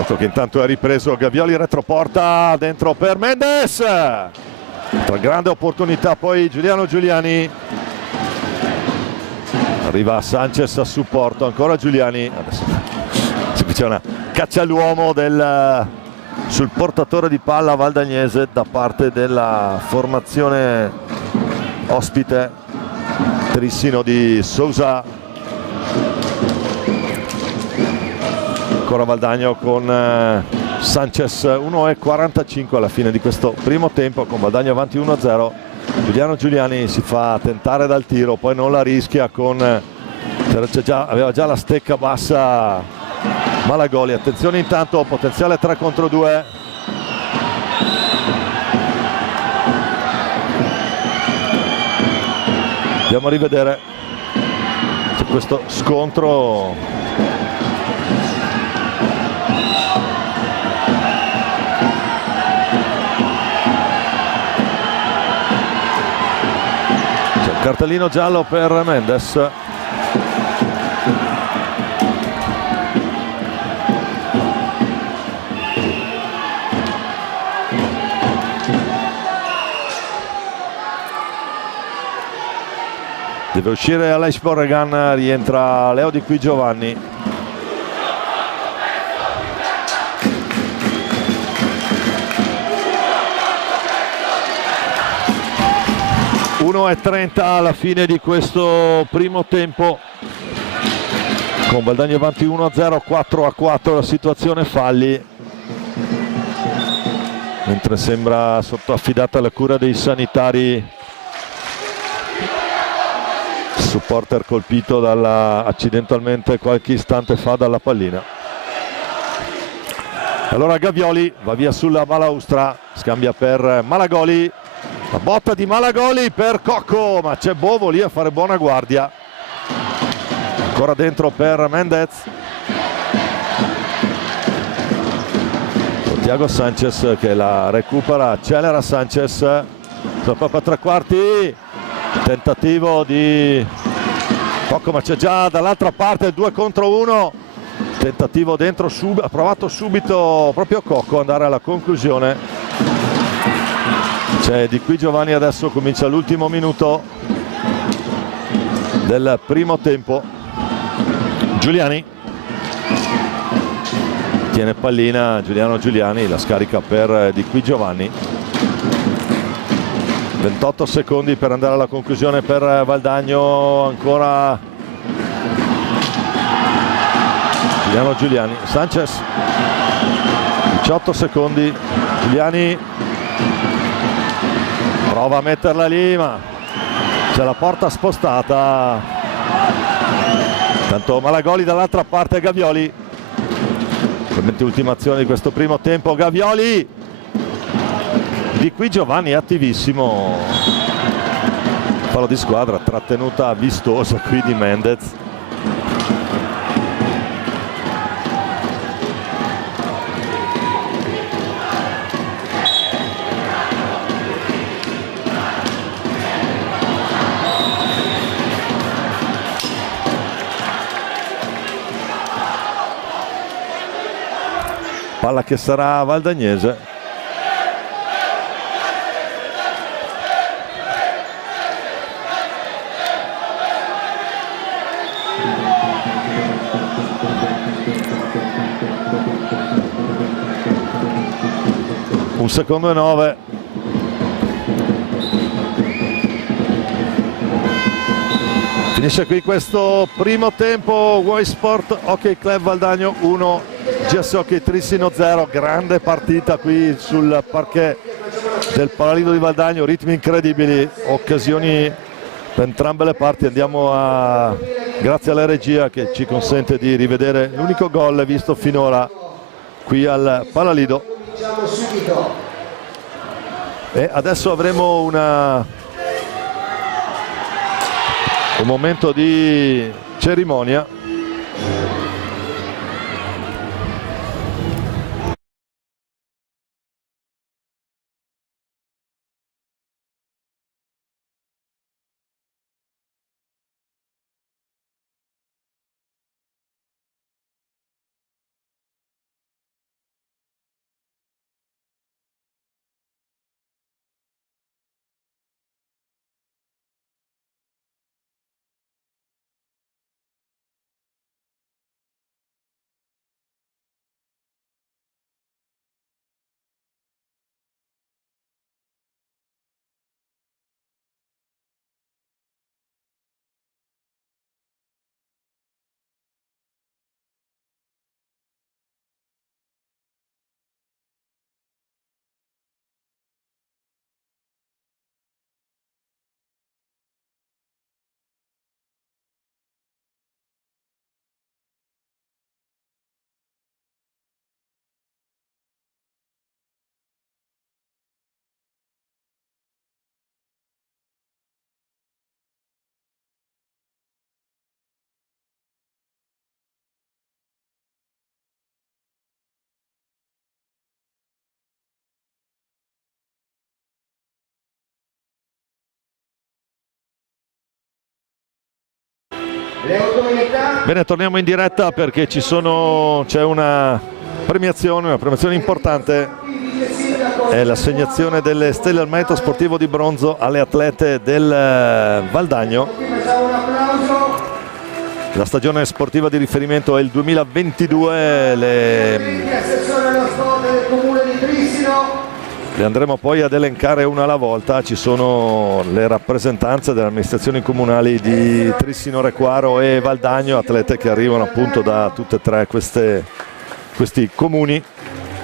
Ecco che intanto è ripreso Gavioli, retroporta dentro per Mendes, tra grande opportunità poi Giuliano Giuliani, arriva Sanchez a supporto, ancora Giuliani, adesso c'è una caccia all'uomo sul portatore di palla valdagnese da parte della formazione ospite Trissino di Sousa. Ancora Valdagno con Sanchez, 1:45 alla fine di questo primo tempo, con Valdagno avanti 1-0. Giuliano Giuliani si fa tentare dal tiro, poi non la rischia aveva già la stecca bassa Malagoli. Attenzione intanto, potenziale 3 contro 2. Andiamo a rivedere, c'è questo scontro. C'è un cartellino giallo per Mendes. Deve uscire Aleix Borregan, rientra Leo Di Qui Giovanni. (1:30) alla fine di questo primo tempo, con Valdagno avanti 1-0, 4-4 la situazione falli, mentre sembra sottoaffidata alla cura dei sanitari. Supporter colpito accidentalmente qualche istante fa dalla pallina. Allora Gavioli va via sulla balaustra, scambia per Malagoli, la botta di Malagoli per Cocco, ma c'è Bovo lì a fare buona guardia. Ancora dentro per Mendez, Thiago Sanchez che la recupera, accelera Sanchez, proprio a tre quarti. Tentativo di Cocco, ma c'è già dall'altra parte 2 contro 1. Tentativo dentro, ha provato subito proprio Cocco ad andare alla conclusione. C'è Di Qui Giovanni, adesso comincia l'ultimo minuto del primo tempo. Giuliani tiene pallina, Giuliano Giuliani, la scarica per Di Qui Giovanni. 28 secondi per andare alla conclusione per Valdagno, ancora Giuliano Giuliani, Sanchez, 18 secondi, Giuliani prova a metterla lì, ma c'è la porta spostata. Tanto Malagoli dall'altra parte, Gavioli, ovviamente ultima azione di questo primo tempo, Gavioli. Di Qui Giovanni è attivissimo, fallo di squadra, trattenuta vistosa qui di Mendez. Palla che sarà valdagnese. Un secondo e 9. Finisce qui questo primo tempo. Uoi Sport Hockey Club Valdagno 1, GS Hockey Trissino 0. Grande partita qui sul parquet del Palalido di Valdagno, ritmi incredibili, occasioni per entrambe le parti. Grazie alla regia che ci consente di rivedere l'unico gol visto finora qui al Palalido. E adesso avremo un momento di cerimonia. Bene, torniamo in diretta perché c'è una premiazione importante, è l'assegnazione delle stelle al merito sportivo di bronzo alle atlete del Valdagno. La stagione sportiva di riferimento è il 2022, le andremo poi ad elencare una alla volta. Ci sono le rappresentanze delle amministrazioni comunali di Trissino, Requaro e Valdagno, atlete che arrivano appunto da tutte e tre questi comuni,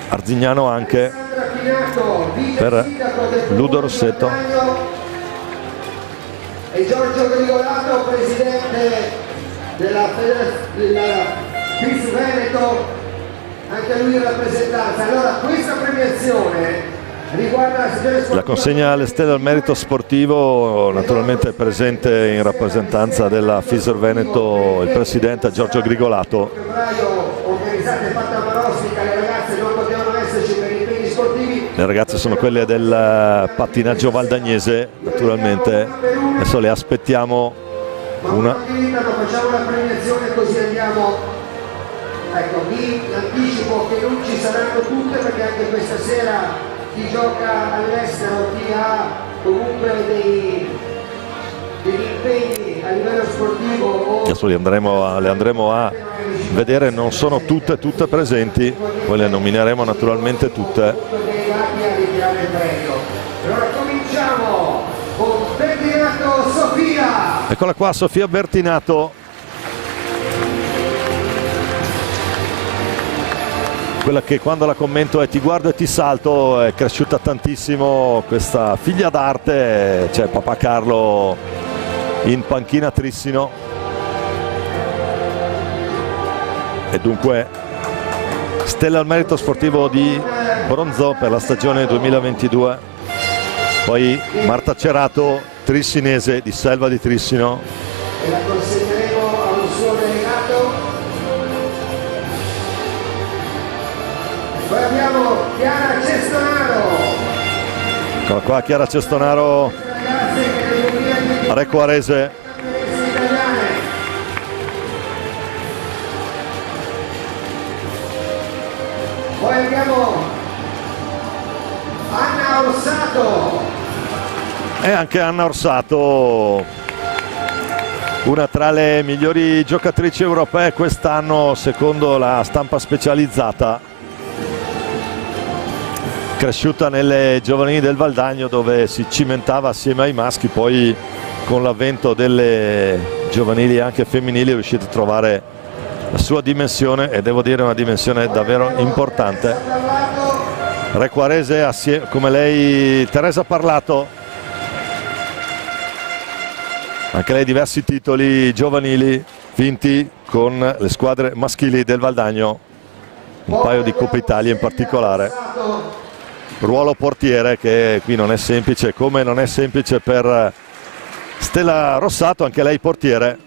Arzignano anche per Ludo Rossetto. E Giorgio Grigolato, presidente della FIS Veneto, anche lui in rappresentanza. Allora, questa premiazione la consegna alle stelle al merito sportivo, naturalmente presente in rappresentanza della FISR Veneto il presidente Giorgio Grigolato. Le ragazze sono quelle del pattinaggio valdagnese, naturalmente adesso le aspettiamo una. Facciamo la premiazione così andiamo. Ecco, vi anticipo che non ci saranno tutte perché anche questa sera chi gioca all'estero, chi ha comunque degli impegni a livello sportivo. Adesso le andremo a vedere, non sono tutte presenti, poi le nomineremo naturalmente tutte. Allora cominciamo con Bertinato Sofia. Eccola qua, Sofia Bertinato, quella che quando la commento è ti guardo e ti salto. È cresciuta tantissimo questa figlia d'arte, c'è papà Carlo in panchina a Trissino e dunque stella al merito sportivo di bronzo per la stagione 2022. Poi Marta Cerato, trissinese di Selva di Trissino, e la consegneremo a un suo delegato. Poi abbiamo Chiara Cestonaro. eccola qua Chiara Cestonaro, Requarese. Poi abbiamo Anna Orsato. E anche Anna Orsato, una tra le migliori giocatrici europee quest'anno secondo la stampa specializzata, cresciuta nelle giovanili del Valdagno dove si cimentava assieme ai maschi, poi con l'avvento delle giovanili anche femminili è riuscita a trovare la sua dimensione e devo dire una dimensione davvero importante. Requarese, come lei, Teresa Parlato, anche lei diversi titoli giovanili vinti con le squadre maschili del Valdagno, un paio di Coppa Italia in particolare. Ruolo portiere che qui non è semplice, come non è semplice per Stella Rossato, anche lei portiere.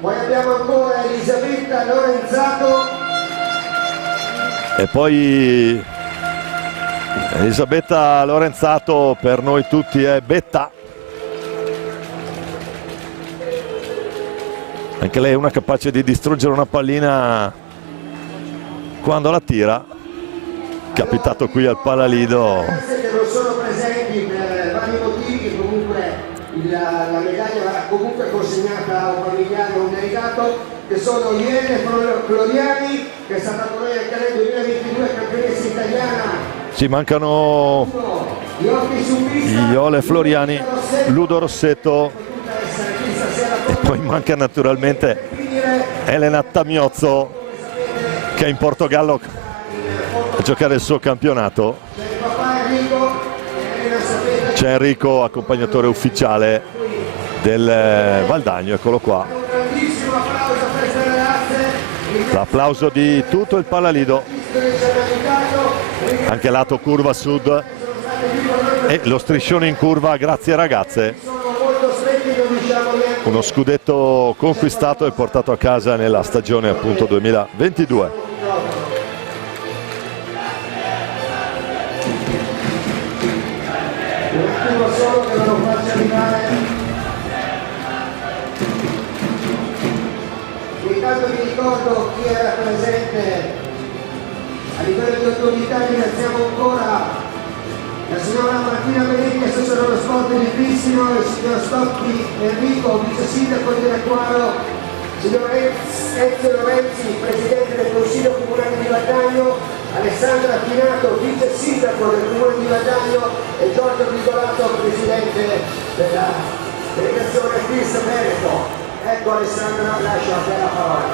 Poi abbiamo ancora Elisabetta Lorenzato. E poi Elisabetta Lorenzato per noi tutti è Betta. Anche lei è una capace di distruggere una pallina quando la tira. Capitato qui al Palalido. Che non sono presenti per vari motivi, che comunque la medaglia va comunque consegnata a un familiare o un delegato, che sono Irene Floriani, che è stata con noi anche nel 2022 campionessa italiana. Ci mancano Iole Floriani, Ludo Rossetto e poi manca naturalmente Elena Tamiozzo che è in Portogallo a giocare il suo campionato. C'è Enrico, accompagnatore ufficiale del Valdagno, eccolo qua. L'applauso di tutto il Palalido, anche lato curva sud e lo striscione in curva, grazie ragazze. Uno scudetto conquistato e portato a casa nella stagione appunto 2022. attimo solo che non lo faccio arrivare. Intanto vi ricordo chi era presente a livello di autorità. Ringraziamo ancora la signora Martina Benetti, assessore allo sport di Pissimo, il signor Stocchi Enrico, vice sindaco di Requaro, il signor Ezio Lorenzi, presidente del Consiglio Comunale di Valdagno, Alessandra Pinato, vice sindaco del Comune di Valdagno e Giorgio Grigolato, presidente della delegazione FIS Veneto. Ecco Alessandra, lascio a te la parola.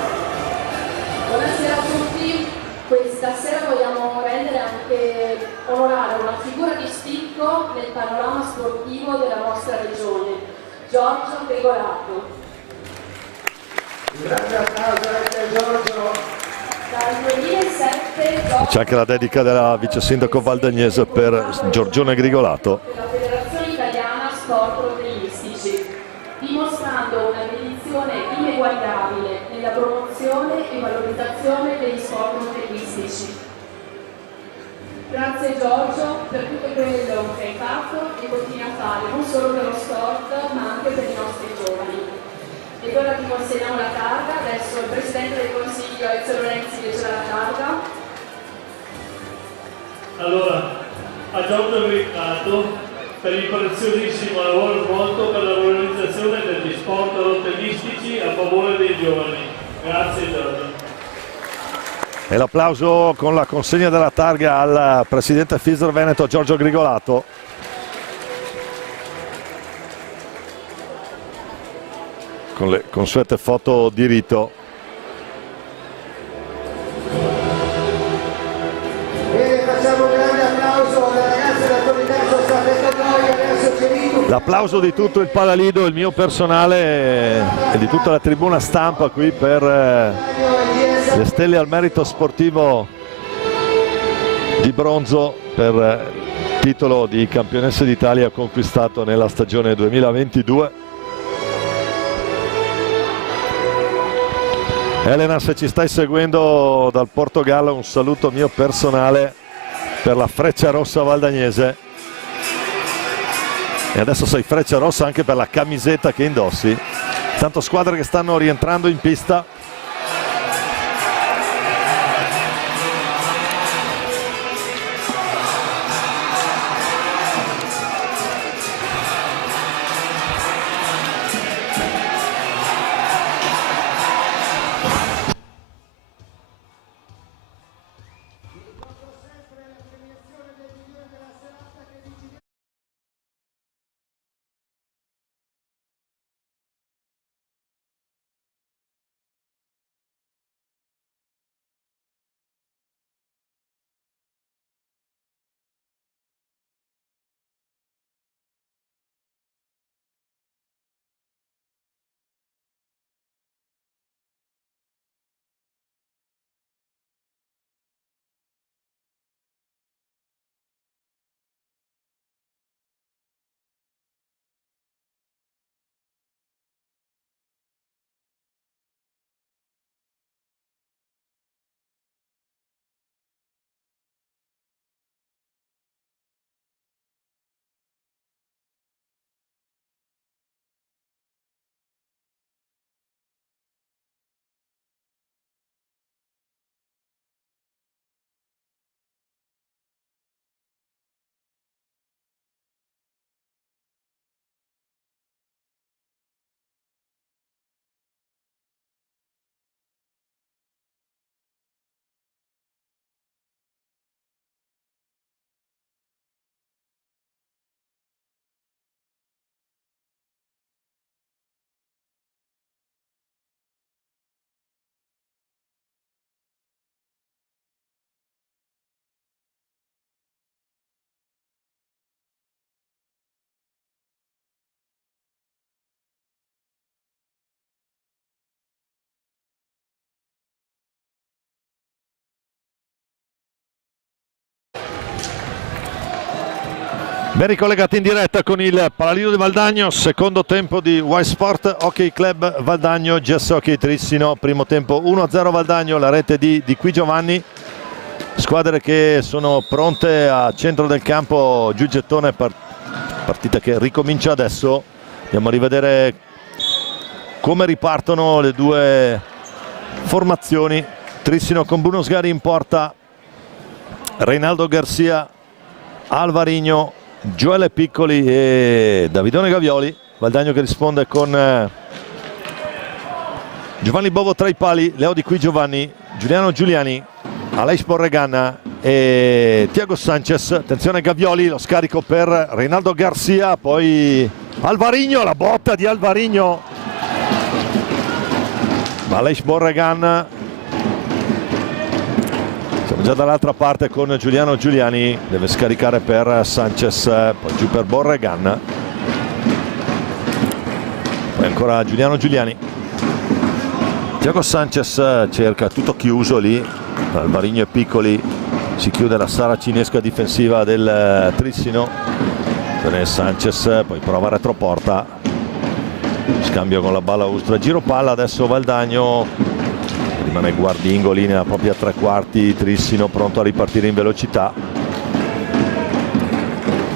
Buonasera a tutti. Questa sera vogliamo rendere anche onorare una figura di spicco nel panorama sportivo della nostra regione, Giorgio Grigolato. Grazie applauso anche a Giorgio. Dal 2007 Giorgio C'è anche la dedica della vice sindaco valdagnese per Giorgione Grigolato. della Federazione Italiana Sport Roteistici, dimostrando una dedizione ineguagliabile nella promozione e valorizzazione degli sport roteistici. Grazie Giorgio per tutto quello che hai fatto e continui a fare, non solo per lo sport ma anche per i nostri giovani. Ed ora ti consegniamo la targa, adesso il Presidente del Consiglio Ezio Lorenzi leggerà la targa. Allora, a Giorgio Grigolato per il preziosissimo lavoro svolto per la valorizzazione degli sport roteistici a favore dei giovani. Grazie Giorgio. E l'applauso con la consegna della targa al presidente FIS Veneto Giorgio Grigolato. Con le consuete foto di rito. Bene, facciamo un grande applauso alle ragazze dell'autorità, sono state con noi, adesso c'è Rito. L'applauso di tutto il Palalido, il mio personale e di tutta la tribuna stampa qui per le stelle al merito sportivo di bronzo per il titolo di campionessa d'Italia conquistato nella stagione 2022. Elena, se ci stai seguendo dal Portogallo, un saluto mio personale per la Freccia Rossa valdagnese. E adesso sei Freccia Rossa anche per la camiseta che indossi. Tanto squadre che stanno rientrando in pista. Ben ricollegati in diretta con il Palalido di Valdagno, secondo tempo di Y Sport Hockey Club Valdagno, GS Hockey Trissino, primo tempo 1-0 Valdagno, la rete di Qui Giovanni, squadre che sono pronte a centro del campo, giù gettone per partita che ricomincia adesso. Andiamo a rivedere come ripartono le due formazioni. Trissino con Bruno Sgari in porta, Reinaldo Garcia, Alvarinho, Gioele Piccoli e Davidone Gavioli. Valdagno che risponde con Giovanni Bovo tra i pali, Leo Di Qui Giovanni, Giuliano Giuliani, Aleix Borregan e Thiago Sanchez. Attenzione Gavioli, lo scarico per Reinaldo Garcia, poi Alvarinho, la botta di Alvarinho, Aleix Borregan. Siamo già dall'altra parte con Giuliano Giuliani, deve scaricare per Sanchez, poi giù per Borregan, poi ancora Giuliano Giuliani. Thiago Sanchez cerca, tutto chiuso lì, Alvarinho e Piccoli, si chiude la saracinesca difensiva del Trissino. Bene Sanchez, poi prova retroporta, scambio con la balaustra, giro palla, adesso Valdagno, rimane Guardingo lì nella propria tre quarti, Trissino pronto a ripartire in velocità,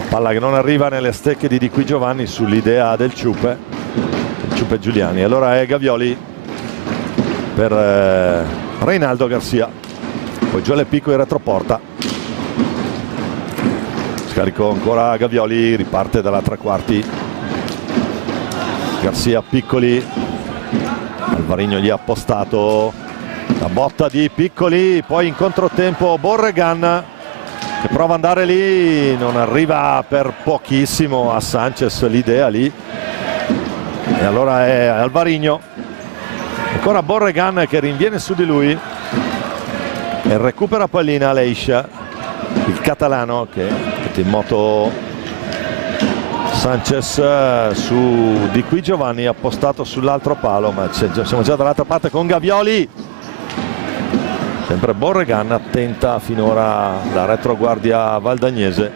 palla che non arriva nelle stecche di Qui Giovanni sull'idea del Ciupe Giuliani. Allora è Gavioli per Reinaldo Garcia, poi Gioele Piccoli in retroporta, scarico ancora Gavioli, riparte dalla tre quarti, Garcia Piccoli, Alvarinho gli ha appostato, la botta di Piccoli, poi in controtempo Borregan che prova ad andare lì, non arriva per pochissimo a Sanchez l'idea lì, e allora è Alvarinho, ancora Borregan che rinviene su di lui e recupera pallina Aleix, il catalano, che mette in moto Sanchez su Di Qui Giovanni, appostato sull'altro palo, ma siamo già dall'altra parte con Gavioli, sempre Borregan tenta finora la retroguardia valdagnese,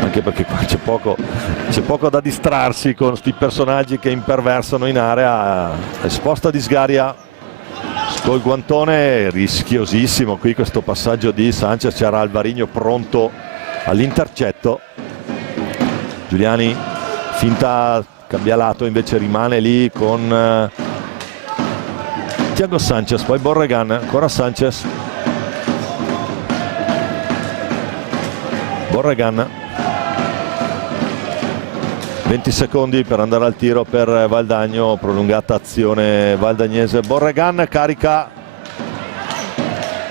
anche perché qua c'è poco da distrarsi con questi personaggi che imperversano in area. Esposta di Sgaria col guantone, rischiosissimo qui questo passaggio di Sanchez, c'era Alvarinho pronto all'intercetto, Giuliani finta, cambia lato, invece rimane lì con Thiago Sanchez, poi Borregan, ancora Sanchez, Borregan, 20 secondi per andare al tiro per Valdagno, prolungata azione valdagnese, Borregan carica,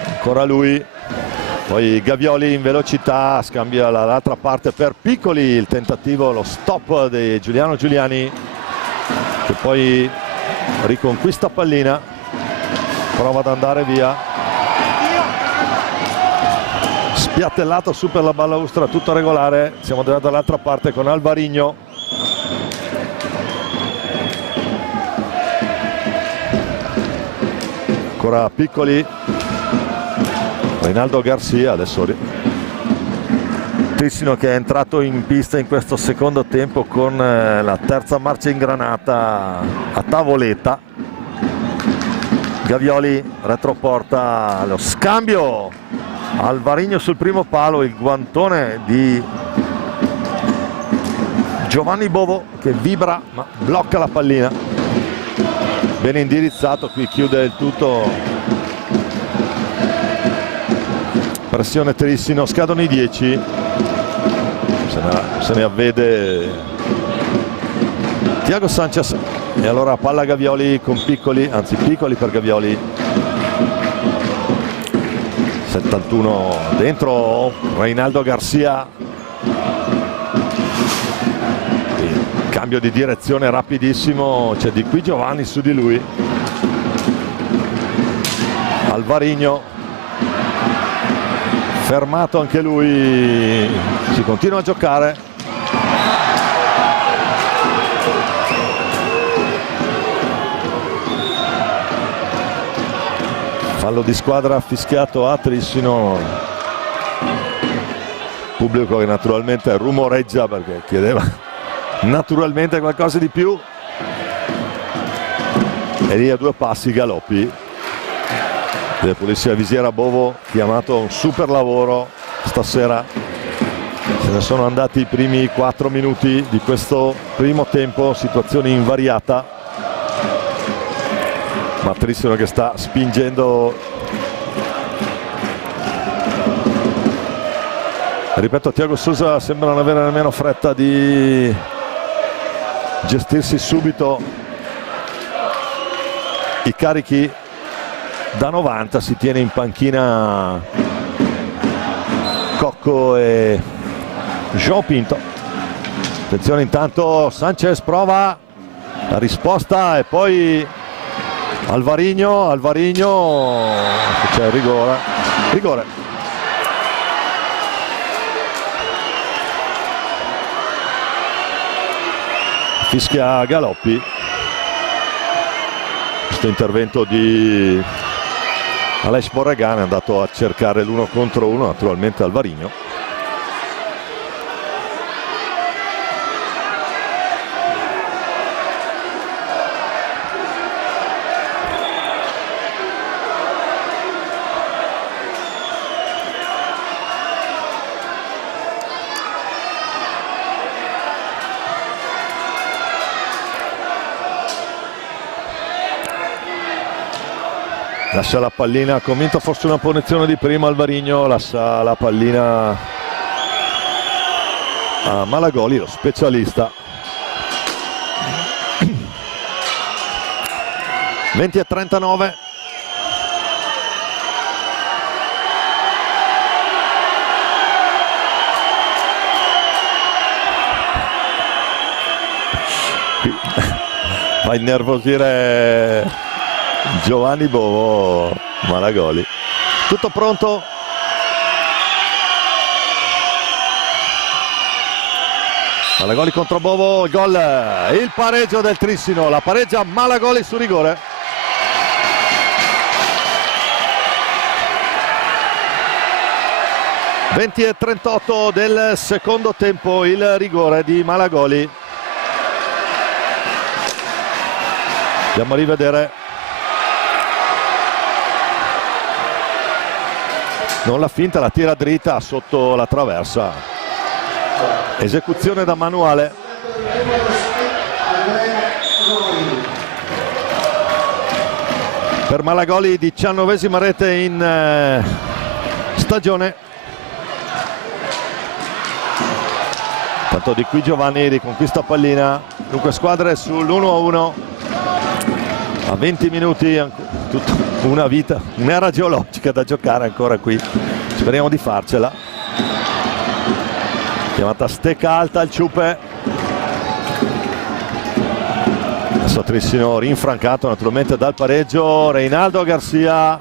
ancora lui, poi Gavioli in velocità, scambia dall'altra parte per Piccoli, il tentativo, lo stop di Giuliano Giuliani che poi riconquista pallina, prova ad andare via, spiattellato su per la balaustra, tutto regolare. Siamo dall'altra parte con Alvarinho, ancora Piccoli, Reinaldo Garcia, adesso Trissino che è entrato in pista in questo secondo tempo con la terza marcia ingranata a tavoletta. Gavioli retroporta, lo scambio, Alvarinho sul primo palo, il guantone di Giovanni Bovo che vibra ma blocca la pallina, bene indirizzato, qui chiude il tutto, pressione Trissino, scadono i 10, se ne avvede Thiago Sanchez, e allora palla Gavioli con Piccoli, anzi Piccoli per Gavioli, 71 dentro Reinaldo Garcia, cambio di direzione rapidissimo, c'è Di Qui Giovanni su di lui, Alvarinho fermato anche lui, si continua a giocare, fallo di squadra fischiato a Trissino, pubblico che naturalmente rumoreggia perché chiedeva naturalmente qualcosa di più, e lì a due passi Galoppi deve pulirsi la visiera. Bovo chiamato a un super lavoro stasera, Se ne sono andati i primi 4 minuti di questo primo tempo, situazione invariata, ma Trissino che sta spingendo. Ripeto, Thiago Sousa sembra non avere nemmeno fretta di gestirsi subito i carichi da 90. Si tiene in panchina Cocco e João Pinto. Attenzione, intanto Sanchez prova la risposta e poi Alvarinho c'è il rigore. Fischia Galoppi. Questo intervento di Aleix Borregan è andato a cercare l'1 contro 1 naturalmente Alvarinho. Lascia la pallina, convinto forse una punizione di prima Alvarinho, lascia la pallina a Malagoli, lo specialista. 20:39. Va a innervosire Giovanni Bovo Malagoli. Tutto pronto? Malagoli contro Bovo, il gol, il pareggio del Trissino, la pareggia Malagoli su rigore. (20:38) del secondo tempo, il rigore di Malagoli. Andiamo a rivedere. Non la finta, la tira dritta sotto la traversa. Esecuzione da manuale. Per Malagoli, 19ª rete in stagione. Tanto di qui Giovanni riconquista pallina. Dunque squadre sull'1-1 a 20 minuti. Tutta una vita, un'era geologica da giocare ancora qui. Speriamo di farcela. Chiamata stecca alta al Ciupe. Adesso Trissino rinfrancato naturalmente dal pareggio. Reinaldo Garcia,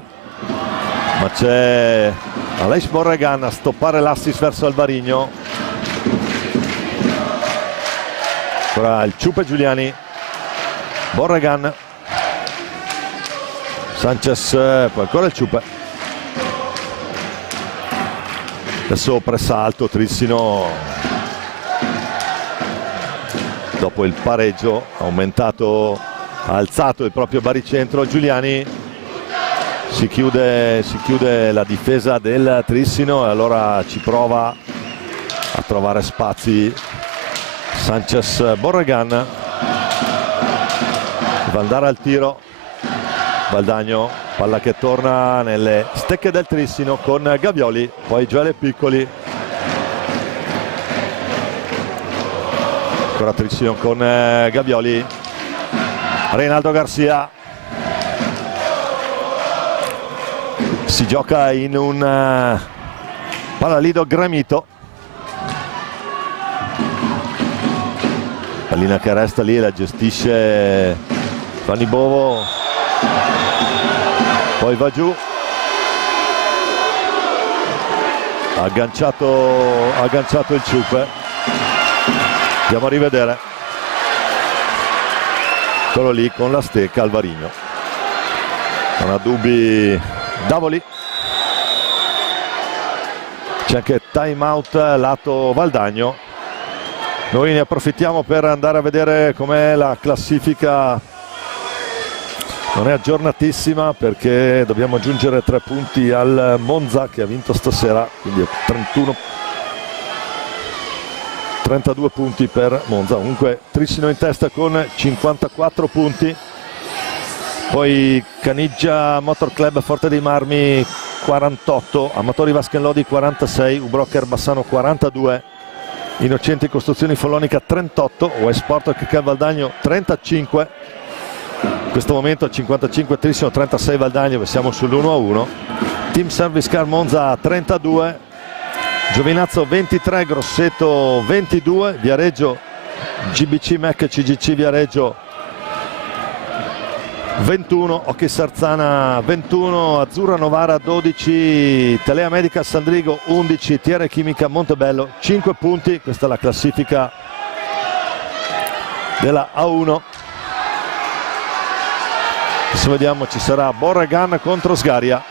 ma c'è Aleix Borregan a stoppare l'assist verso Alvarinho. Ora il Ciupe Giuliani. Borregan, Sanchez, poi ancora il Ciupe. Adesso pressa alto Trissino. Dopo il pareggio ha alzato il proprio baricentro. Giuliani, si chiude la difesa del Trissino e allora ci prova a trovare spazi Sanchez. Borregan va andare al tiro. Valdagno, palla che torna nelle stecche del Trissino con Gavioli, poi Gioele Piccoli. Ancora Trissino con Gavioli. Reinaldo Garcia. Si gioca in un palalido gremito. Pallina che resta lì, la gestisce Giovanni Bovo. Poi va giù, ha agganciato il Ciupe. Andiamo a rivedere. Eccolo lì con la stecca Alvarinho. Non ha dubbi Davoli. C'è anche time out lato Valdagno. Noi ne approfittiamo per andare a vedere com'è la classifica. Non è aggiornatissima perché dobbiamo aggiungere 3 punti al Monza che ha vinto stasera, quindi è 31 32 punti per Monza. Comunque Trissino in testa con 54 punti, poi Caniggia Motor Club Forte dei Marmi 48, Amatori Vaschenlodi 46, Ubrocker Bassano 42, Innocenti Costruzioni Follonica 38, West Sport Cal Valdagno 35. In questo momento 55 Trissino, 36 Valdagno, siamo sull'1-1. Team Service Car Monza 32, Giovinazzo 23, Grosseto 22, Viareggio GBC Mec CGC Viareggio 21, Hockey Sarzana 21, Azzurra Novara 12, Telea Medica Sandrigo 11, TR Chimica Montebello 5 punti. Questa è la classifica della A1. Adesso vediamo, ci sarà Borregan contro Sgaria.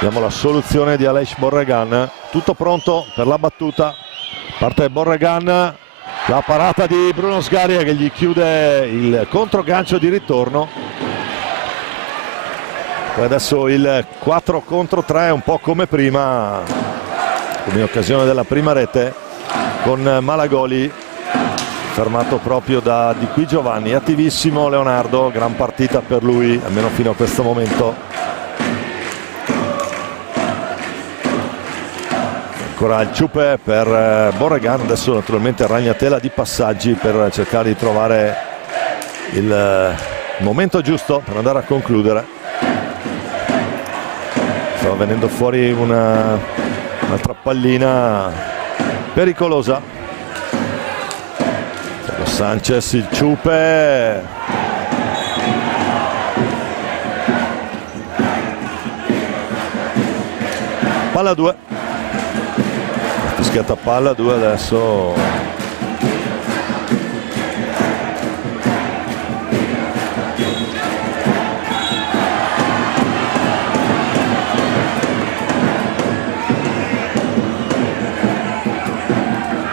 Vediamo la soluzione di Aleix Borregan. Tutto pronto per la battuta. Parte Borregan, la parata di Bruno Sgaria che gli chiude il controgancio di ritorno. Poi adesso il 4 contro 3, un po' come prima, come in occasione della prima rete, con Malagoli fermato proprio da Di Qui Giovanni. Attivissimo Leonardo, gran partita per lui, almeno fino a questo momento. Ancora il ciupe per Borregan, adesso naturalmente ragnatela di passaggi per cercare di trovare il momento giusto per andare a concludere. Stava venendo fuori un'altra pallina pericolosa. Sanchez, il ciupe, palla 2, fischiata palla 2 adesso.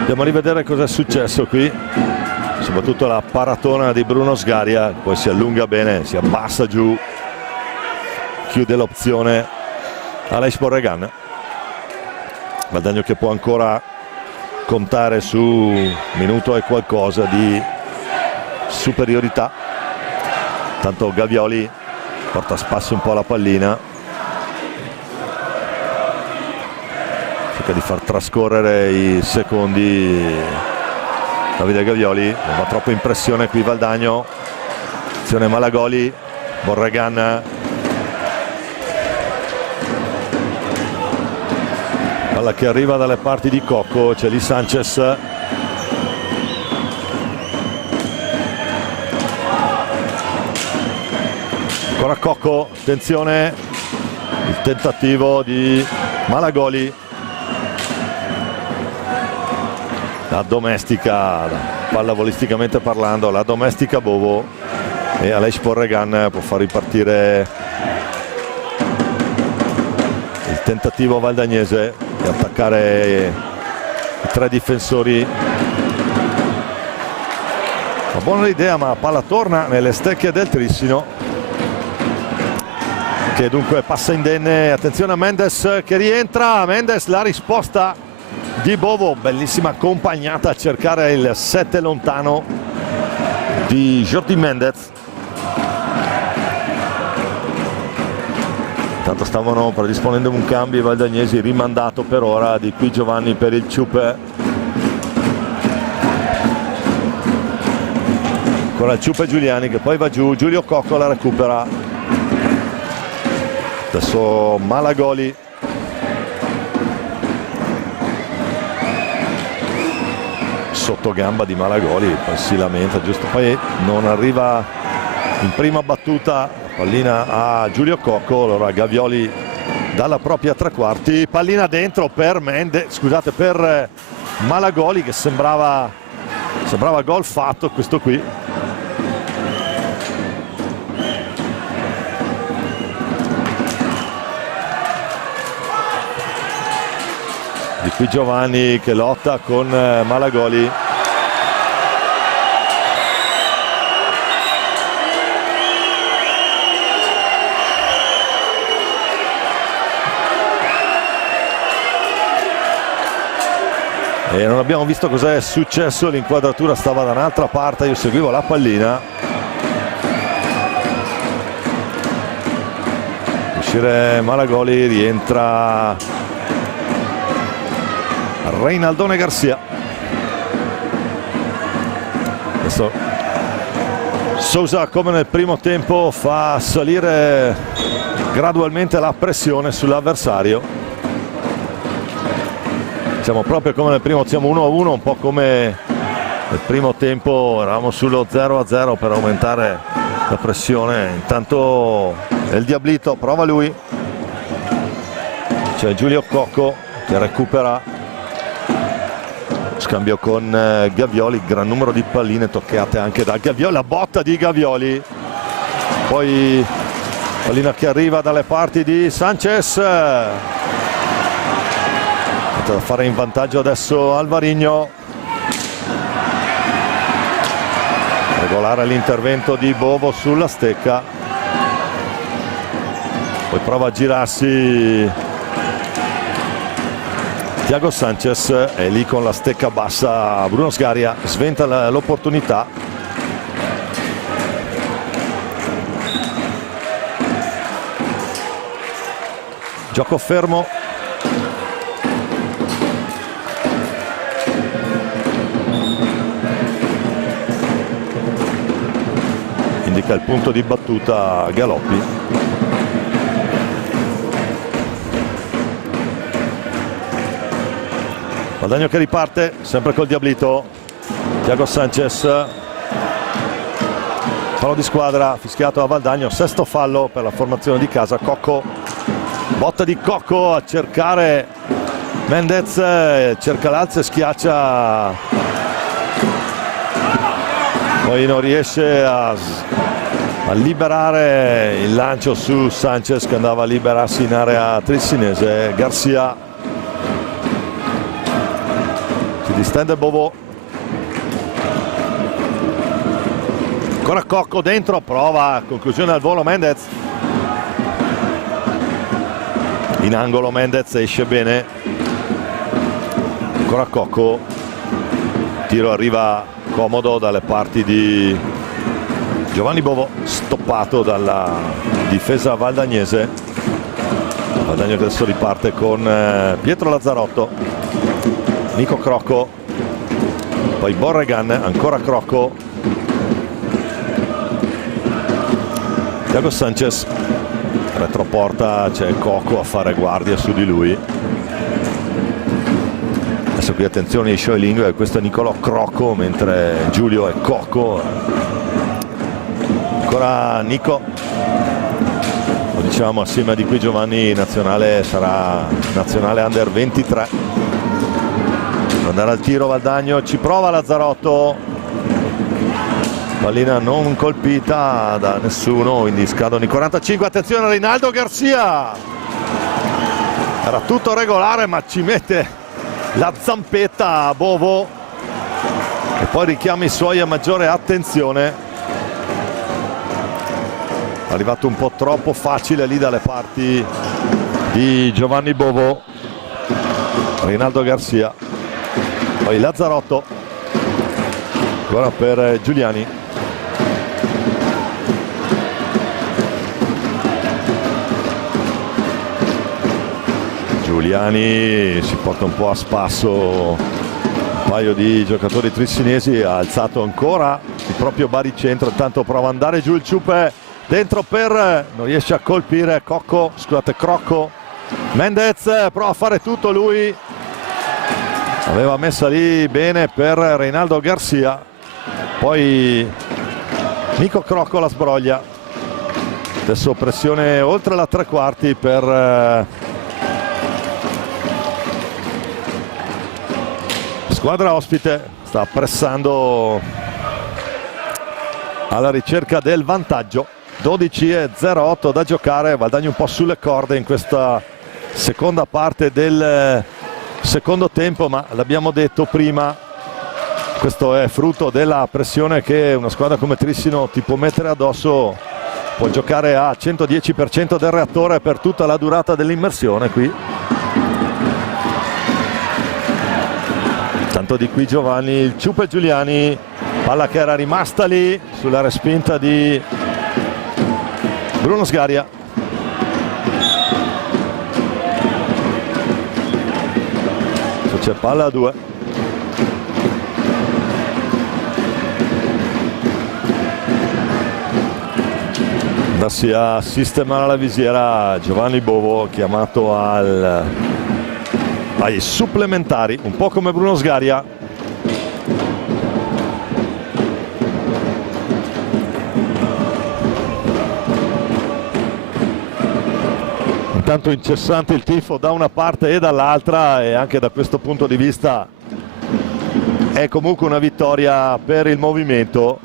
Andiamo a rivedere cosa è successo qui, soprattutto la paratona di Bruno Sgaria, poi si allunga bene, si abbassa giù, chiude l'opzione Aleix Borregan. Valdagno che può ancora contare su un minuto e qualcosa di superiorità. Tanto Gavioli porta a spasso un po' la pallina, cerca di far trascorrere i secondi Davide Gavioli, non va troppo in pressione qui Valdagno. Azione Malagoli, Borregan, palla che arriva dalle parti di Cocco, c'è lì Sanchez, ancora Cocco, attenzione, il tentativo di Malagoli, la domestica, pallavolisticamente parlando, la domestica Bovo, e Aleix Borregan può far ripartire il tentativo valdagnese di attaccare i tre difensori. Una buona idea, ma la palla torna nelle stecche del Trissino, che dunque passa indenne. Attenzione a Mendes che rientra, Mendes, la risposta di Bovo, bellissima accompagnata a cercare il 7 lontano di Jordi Mendes. Intanto stavano predisponendo un cambio i valdagnesi, rimandato per ora Di Qui Giovanni per il ciupe. Ancora il ciupe Giuliani che poi va giù, Giulio Cocco la recupera. Adesso Malagoli, sotto gamba di Malagoli, poi si lamenta, giusto, poi non arriva in prima battuta, pallina a Giulio Cocco. Allora Gavioli dalla propria tre quarti, pallina dentro per per Malagoli, che sembrava gol fatto questo qui. Di Qui Giovanni che lotta con Malagoli. e non abbiamo visto cos'è successo, l'inquadratura stava da un'altra parte, io seguivo la pallina. Uscire Malagoli, rientra Reinaldone Garcia. Adesso Sousa, come nel primo tempo, fa salire gradualmente la pressione sull'avversario. Siamo proprio come nel primo, siamo 1-1, un po' come nel primo tempo, eravamo sullo 0-0 per aumentare la pressione. Intanto il Diablito prova lui, c'è Giulio Cocco che recupera, scambio con Gavioli, gran numero di palline toccate anche da Gavioli, la botta di Gavioli, poi pallina che arriva dalle parti di Sanchez, da fare in vantaggio adesso Alvarino, regolare l'intervento di Bovo sulla stecca, poi prova a girarsi Thiago Sanchez, è lì con la stecca bassa Bruno Sgaria, sventa l'opportunità. Gioco fermo. Indica il punto di battuta Galoppi. Valdagno che riparte, sempre col Diablito. Thiago Sanchez, fallo di squadra fischiato a Valdagno, sesto fallo per la formazione di casa. Cocco, botta di Cocco a cercare Mendez, cerca l'alza e schiaccia, poi non riesce a liberare il lancio su Sanchez che andava a liberarsi in area trissinese. Garcia distende Bovo, ancora Cocco dentro, prova, conclusione al volo Mendez, in angolo Mendez, esce bene, ancora Cocco, tiro arriva comodo dalle parti di Giovanni Bovo, stoppato dalla difesa valdagnese. Valdagno che adesso riparte con Pietro Lazzarotto, Nico Crocco, poi Borregan, ancora Crocco, Thiago Sanchez, retroporta, c'è Cocco a fare guardia su di lui. Adesso qui attenzione ai Shoiling, questo è Nicolò Crocco mentre Giulio è Cocco. Ancora Nico, lo diciamo assieme a Di Qui Giovanni, nazionale sarà nazionale under 23. Andare al tiro Valdagno, ci prova Lazzarotto, pallina non colpita da nessuno, quindi scadono i 45. Attenzione a Reinaldo Garcia, era tutto regolare ma ci mette la zampetta a Bovo e poi richiama i suoi a maggiore attenzione. È arrivato un po' troppo facile lì dalle parti di Giovanni Bovo. Reinaldo Garcia, poi Lazzarotto, ancora per Giuliani, Giuliani si porta un po' a spasso un paio di giocatori trissinesi, ha alzato ancora il proprio baricentro, intanto prova ad andare giù il Ciupe, dentro non riesce a colpire Cocco, scusate Crocco, Mendez prova a fare tutto lui, aveva messa lì bene per Reinaldo Garcia, poi Nico Crocco la sbroglia, adesso pressione oltre la tre quarti per squadra ospite, sta pressando alla ricerca del vantaggio. 12:08 da giocare, Valdagno un po' sulle corde in questa seconda parte del secondo tempo, ma l'abbiamo detto prima, questo è frutto della pressione che una squadra come Trissino ti può mettere addosso, può giocare a 110% del reattore per tutta la durata dell'immersione qui. intanto di qui Giovanni, il Ciupe Giuliani, palla che era rimasta lì sulla respinta di Bruno Sgaria. C'è palla a 2. Andassi a sistemare la visiera Giovanni Bovo, chiamato ai supplementari, un po' come Bruno Sgaria. Intanto incessante il tifo da una parte e dall'altra, e anche da questo punto di vista è comunque una vittoria per il movimento.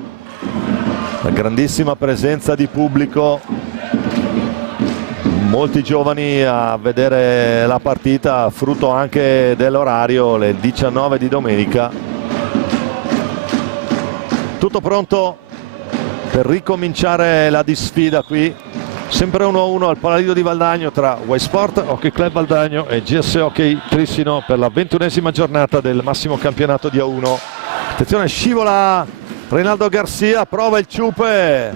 La grandissima presenza di pubblico, molti giovani a vedere la partita, frutto anche dell'orario, le 19 di domenica. Tutto pronto per ricominciare la disfida qui, sempre 1-1 al Palalido di Valdagno tra Y Sport Hockey Club Valdagno e GS Hockey Trissino per la 21esima giornata del massimo campionato di A1. Attenzione, scivola Reinaldo Garcia, prova il Ciupe,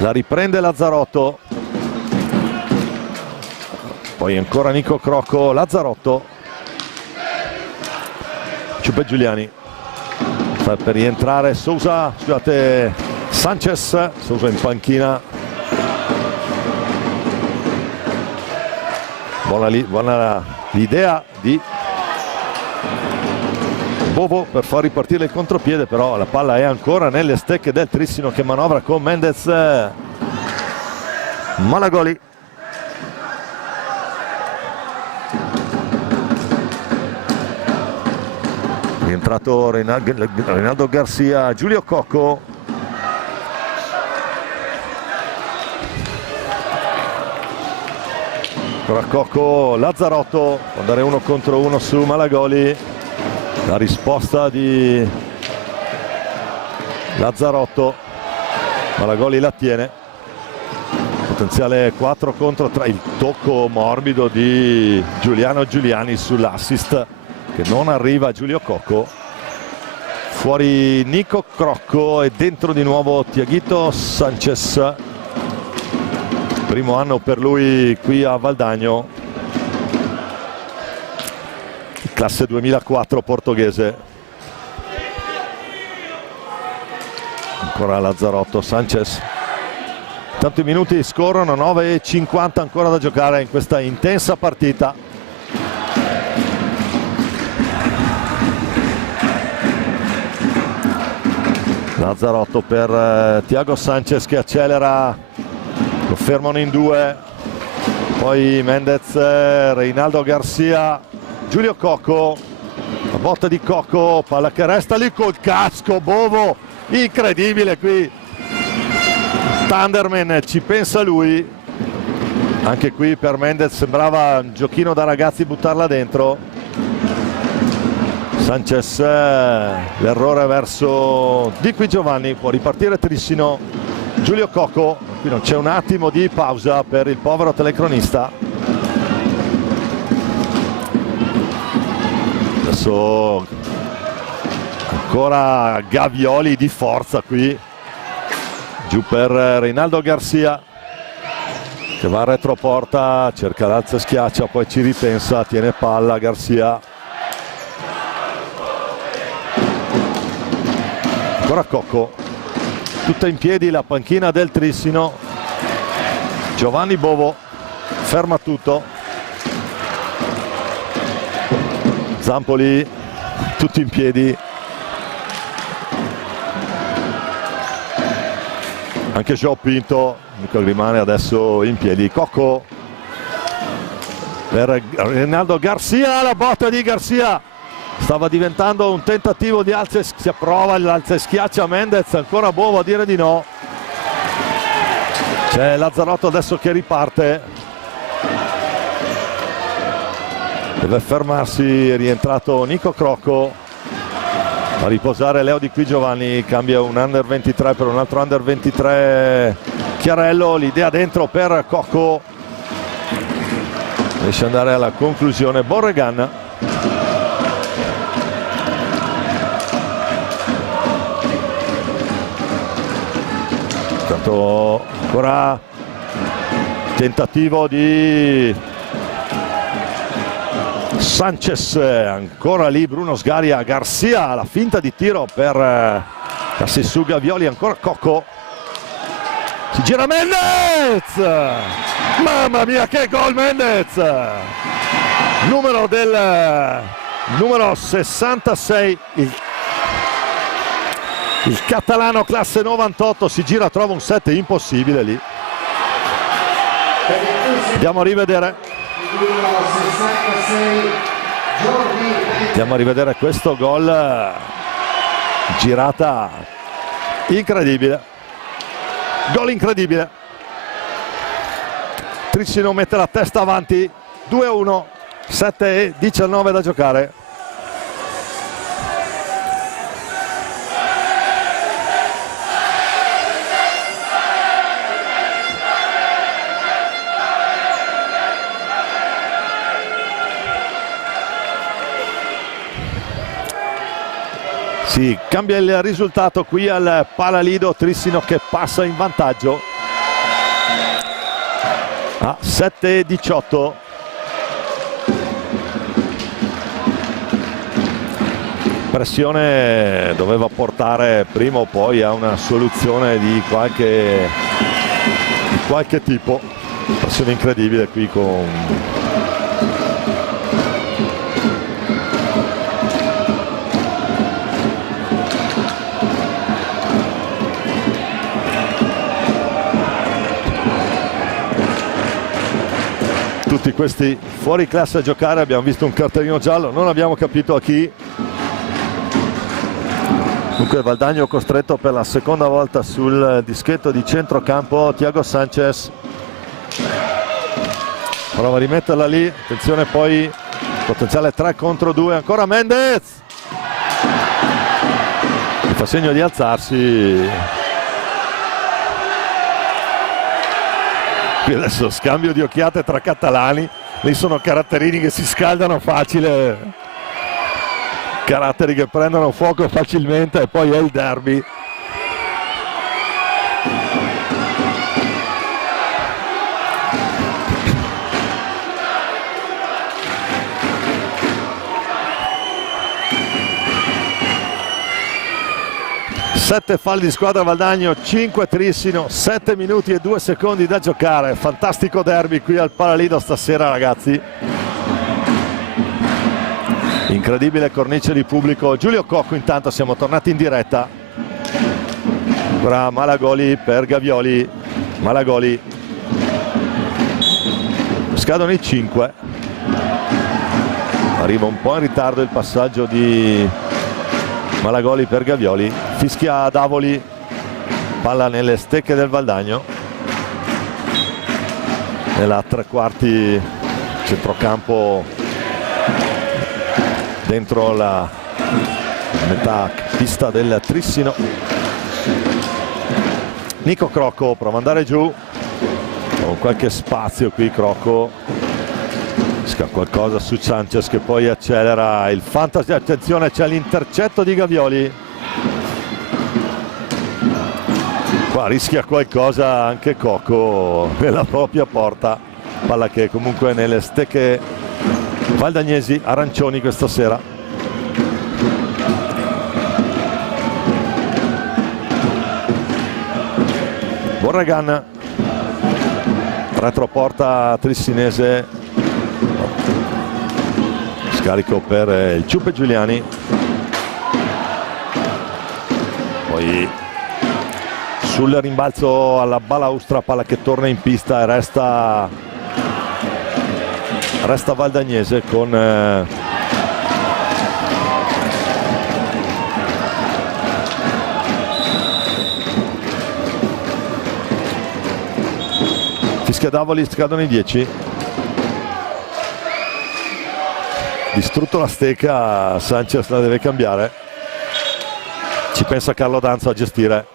la riprende Lazzarotto, poi ancora Nico Crocco, Lazzarotto, Ciupe Giuliani, sta per rientrare Sanchez, Sousa in panchina. Buona l'idea di Bovo per far ripartire il contropiede, però la palla è ancora nelle stecche del Trissino che manovra con Mendez. Malagoli. Rientrato Reinaldo Garcia, Giulio Cocco. Ancora Cocco, Lazzarotto, può andare 1 contro 1 su Malagoli. La risposta di Lazzarotto, Malagoli la tiene, potenziale 4 contro 3, il tocco morbido di Giuliano Giuliani sull'assist che non arriva a Giulio Cocco. Fuori Nico Crocco e dentro di nuovo Tiaguito Sanchez, primo anno per lui qui a Valdagno, classe 2004 portoghese. Ancora Lazzarotto, Sanchez. Tanti minuti scorrono, 9:50 ancora da giocare in questa intensa partita. Lazzarotto per Thiago Sanchez che accelera, lo fermano in 2, poi Mendez, Reinaldo Garcia, Giulio Cocco, la botta di Cocco, palla che resta lì col casco, Bovo, incredibile qui, Thunderman ci pensa lui, anche qui per Mendez sembrava un giochino da ragazzi buttarla dentro. Sanchez, l'errore verso Di Qui Giovanni, può ripartire Trissino, Giulio Cocco, qui non c'è un attimo di pausa per il povero telecronista. Adesso ancora Gavioli di forza qui, giù per Reinaldo Garcia che va a retroporta, cerca l'alza e schiaccia, poi ci ripensa, tiene palla Garcia, ancora Cocco, tutta in piedi la panchina del Trissino. Giovanni Bovo ferma tutto, Zampoli tutti in piedi, anche Joe Pinto, rimane adesso in piedi. Cocco per Reinaldo Garcia, la botta di Garcia stava diventando un tentativo di alza, si approva l'alza e schiaccia Mendez, ancora Bovo a dire di no, c'è Lazzarotto adesso che riparte, deve fermarsi, è rientrato Nico Crocco a riposare Leo Di Qui Giovanni, cambia un under 23 per un altro under 23 Chiarello, l'idea dentro per Cocco, riesce ad andare alla conclusione Borregan. Intanto ancora tentativo di Sanchez, ancora lì Bruno Sgaria, Garcia, la finta di tiro per passi su Gavioli, ancora Cocco, si gira Mendez, mamma mia che gol Mendez, numero 66, il catalano classe 98, si gira, trova un set impossibile lì. Andiamo a rivedere. Andiamo a rivedere questo gol, girata incredibile, gol incredibile. Trissino mette la testa avanti, 2-1, 7:19 da giocare. Sì, cambia il risultato qui al Palalido, Trissino che passa in vantaggio a 7:18. Pressione doveva portare prima o poi a una soluzione di qualche tipo. Pressione incredibile qui con tutti questi fuori classe a giocare. Abbiamo visto un cartellino giallo, non abbiamo capito a chi. Dunque Valdagno costretto per la seconda volta sul dischetto di centrocampo. Thiago Sanchez prova a rimetterla lì, attenzione, poi potenziale 3 contro 2, ancora Mendez, mi fa segno di alzarsi. Qui adesso scambio di occhiate tra catalani, lì sono caratterini che si scaldano facile, caratteri che prendono fuoco facilmente, e poi è il derby. Sette falli di squadra Valdagno, 5 Trissino, 7 minuti e 2 secondi da giocare. Fantastico derby qui al Palalido stasera, ragazzi. Incredibile cornice di pubblico. Giulio Cocco, intanto siamo tornati in diretta. Ora Malagoli per Gavioli. Malagoli. Scadono i 5. Arriva un po' in ritardo il passaggio di Malagoli per Gavioli, fischia Davoli, palla nelle stecche del Valdagno, nella tre quarti centrocampo dentro la metà pista del Trissino. Nico Crocco prova ad andare giù, con qualche spazio qui Crocco. Qualcosa su Sanchez che poi accelera il fantasy, attenzione, c'è l'intercetto di Gavioli, qua rischia qualcosa anche Cocco nella propria porta, palla che comunque nelle stecche valdagnesi arancioni questa sera. Borragan, retroporta trissinese, scarico per il Ciuppe Giuliani, poi sul rimbalzo alla balaustra, palla che torna in pista e resta valdagnese con fischia Davoli, scadono i 10. Distrutto la stecca, Sanchez la deve cambiare, ci pensa Carlo Danzo a gestire.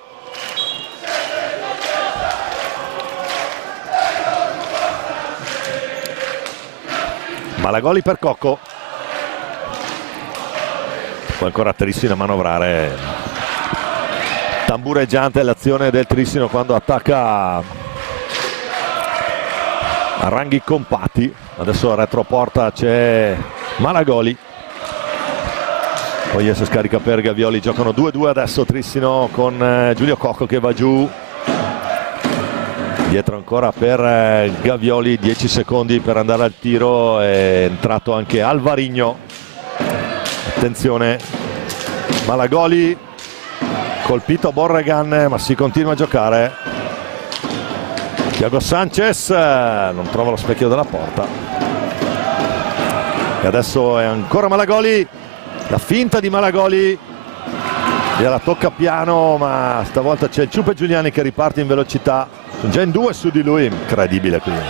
Malagoli per Cocco, poi ancora Trissino a manovrare, tambureggiante l'azione del Trissino quando attacca a ranghi compatti. Adesso a retroporta c'è Malagoli, poi si scarica per Gavioli, giocano 2-2 adesso Trissino con Giulio Cocco che va giù, dietro ancora per Gavioli, 10 secondi per andare al tiro, è entrato anche Alvarigno. Attenzione, Malagoli, colpito Borregan, ma si continua a giocare. Thiago Sanchez non trova lo specchio della porta e adesso è ancora Malagoli, la finta di Malagoli, la tocca piano, ma stavolta c'è il Ciupe Giuliani che riparte in velocità, sono già in 2 su di lui, incredibile. Quindi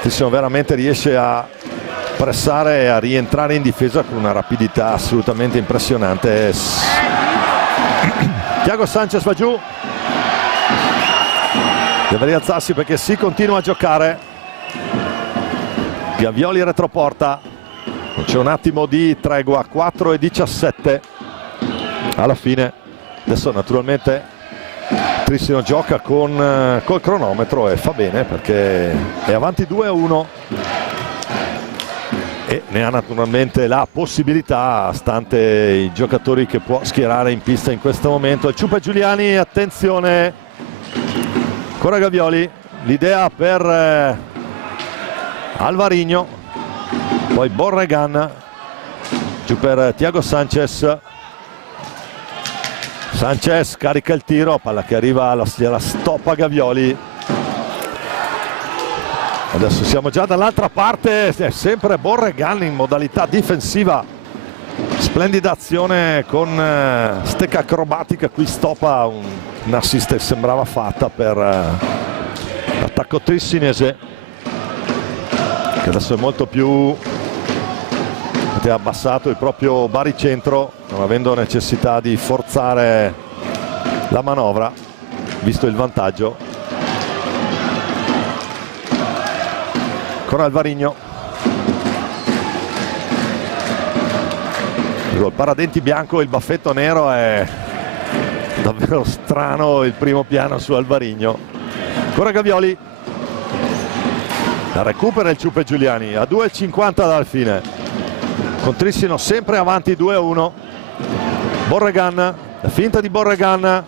Trissino veramente riesce a pressare e a rientrare in difesa con una rapidità assolutamente impressionante. Thiago Sanchez va giù, deve rialzarsi perché si continua a giocare. Gavioli retroporta, non c'è un attimo di tregua, 4:17 alla fine. Adesso naturalmente Trissino gioca col cronometro e fa bene perché è avanti 2-1 e ne ha naturalmente la possibilità, stante i giocatori che può schierare in pista in questo momento. Il Ciupe Giuliani, attenzione, ancora Gavioli, l'idea per Alvarigno, poi Borregan, giù per Thiago Sanchez. Sanchez carica il tiro, palla che arriva alla stoppa Gavioli. Adesso siamo già dall'altra parte, è sempre Borregan in modalità difensiva. Splendida azione con stecca acrobatica, qui stoppa un assist che sembrava fatta per l'attacco trissinese, che adesso è molto più, ha abbassato il proprio baricentro non avendo necessità di forzare la manovra visto il vantaggio. Ancora Alvarigno, il paradenti bianco, il baffetto nero, è davvero strano il primo piano su Alvarigno. Ancora Gavioli, la recupera il Ciupe Giuliani a 2:50 dal fine, con Trissino sempre avanti 2-1. Borregan, la finta di Borregan,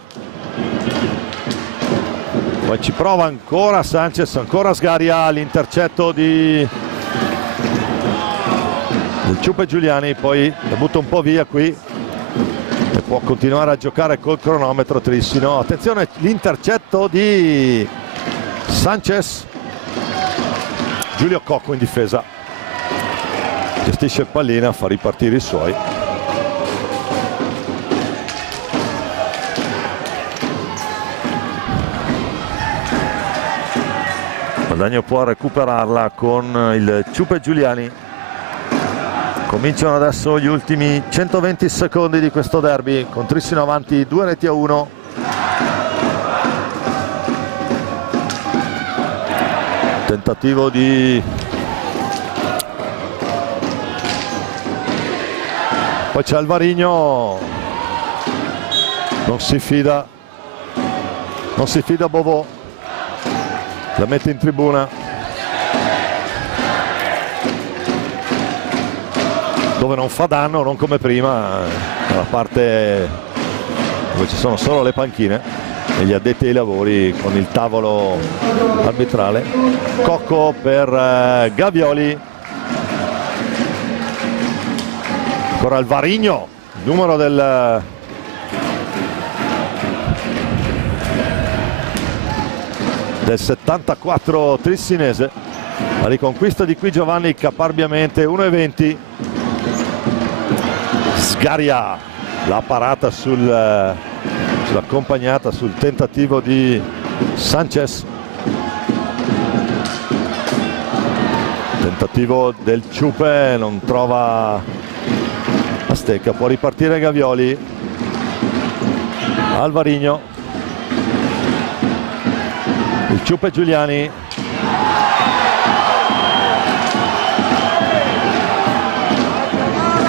poi ci prova ancora Sanchez, ancora Sgaria, l'intercetto del Ciupe Giuliani, poi la butta un po' via qui e può continuare a giocare col cronometro Trissino. Attenzione, l'intercetto di Sanchez, Giulio Cocco in difesa, gestisce il pallina, fa ripartire i suoi. Guadagno può recuperarla con il Ciupe Giuliani. Cominciano adesso gli ultimi 120 secondi di questo derby, con Trissino avanti 2-1. Tentativo di... Poi c'è Alvarigno, non si fida Bovò, la mette in tribuna, dove non fa danno, non come prima, nella parte dove ci sono solo le panchine e gli addetti ai lavori con il tavolo arbitrale. Cocco per Gavioli, ancora Alvarigno, numero del del 74 trissinese. La riconquista di qui Giovanni caparbiamente, 1:20. Sgaria, la parata sull'accompagnata sul tentativo di Sanchez. Tentativo del Ciupe, non trova la stecca, può ripartire Gavioli. Alvarigno, il Ciupe Giuliani,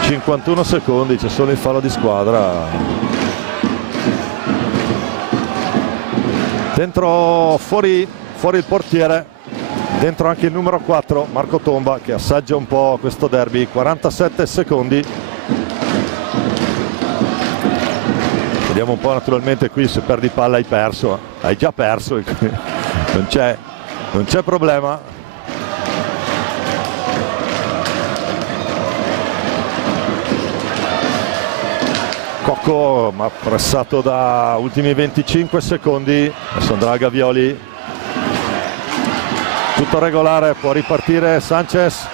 ...51 secondi, c'è solo il fallo di squadra. dentro, fuori il portiere, dentro anche il numero 4 Marco Tomba, che assaggia un po' questo derby. 47 secondi, vediamo un po'. Naturalmente qui se perdi palla hai perso, hai già perso, non c'è problema. Cocco ma pressato da ultimi 25 secondi, adesso andrà Gavioli, tutto regolare, può ripartire Sanchez,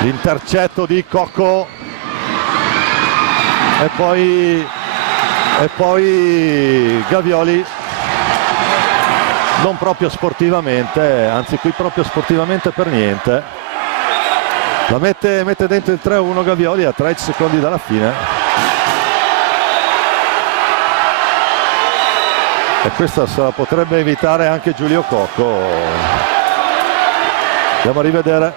l'intercetto di Cocco e poi Gavioli, non proprio sportivamente, anzi qui proprio sportivamente per niente, la mette dentro il 3-1 Gavioli a 13 secondi dalla fine. E questa se la potrebbe evitare anche Giulio Cocco. Andiamo a rivedere.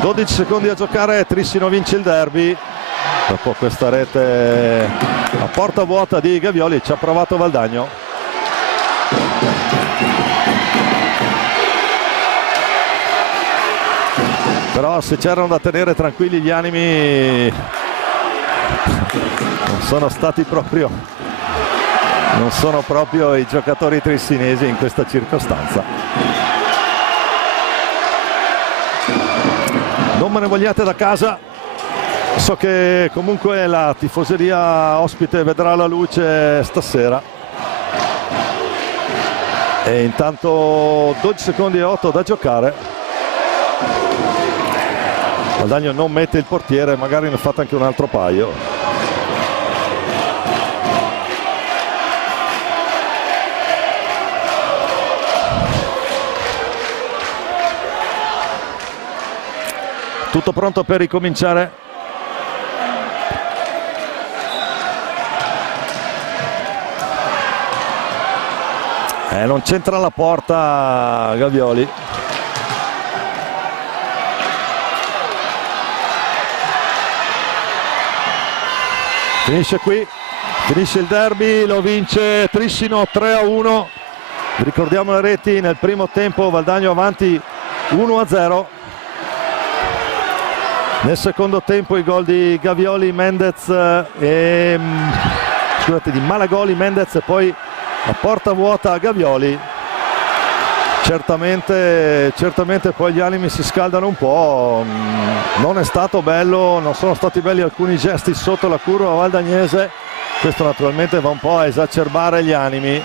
...12 secondi a giocare, Trissino vince il derby. Dopo questa rete a porta vuota di Gavioli ci ha provato Valdagno. Però se c'erano da tenere tranquilli gli animi non sono proprio i giocatori trissinesi in questa circostanza. Non me ne vogliate da casa, so che comunque la tifoseria ospite vedrà la luce stasera. E intanto 12 secondi e 8 da giocare. Valdagno non mette il portiere, magari ne ha fatto anche un altro paio. Tutto pronto per ricominciare. Non c'entra la porta Gavioli. Finisce qui, finisce il derby, lo vince Trissino 3-1. Ricordiamo le reti: nel primo tempo Valdagno avanti 1-0. Nel secondo tempo i gol di Gavioli, Mendez e di Malagoli, Mendez e poi a porta vuota Gavioli. Certamente poi gli animi si scaldano un po'. Non è stato bello, non sono stati belli alcuni gesti sotto la curva valdagnese. Questo naturalmente va un po' a esacerbare gli animi.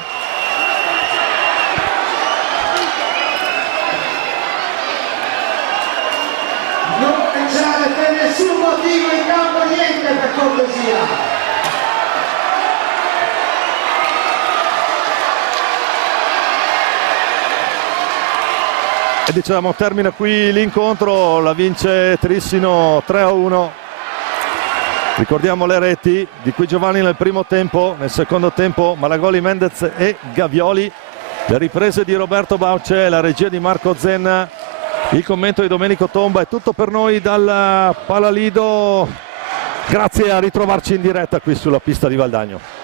Non pensare per nessun motivo in campo, niente, per cortesia. E diciamo termina qui l'incontro, la vince Trissino 3-1. Ricordiamo le reti di Qui Giovanni nel primo tempo, nel secondo tempo Malagoli, Mendez e Gavioli, le riprese di Roberto Bauce, la regia di Marco Zenna, il commento di Domenico Tomba. È tutto per noi dal Palalido, grazie, a ritrovarci in diretta qui sulla pista di Valdagno.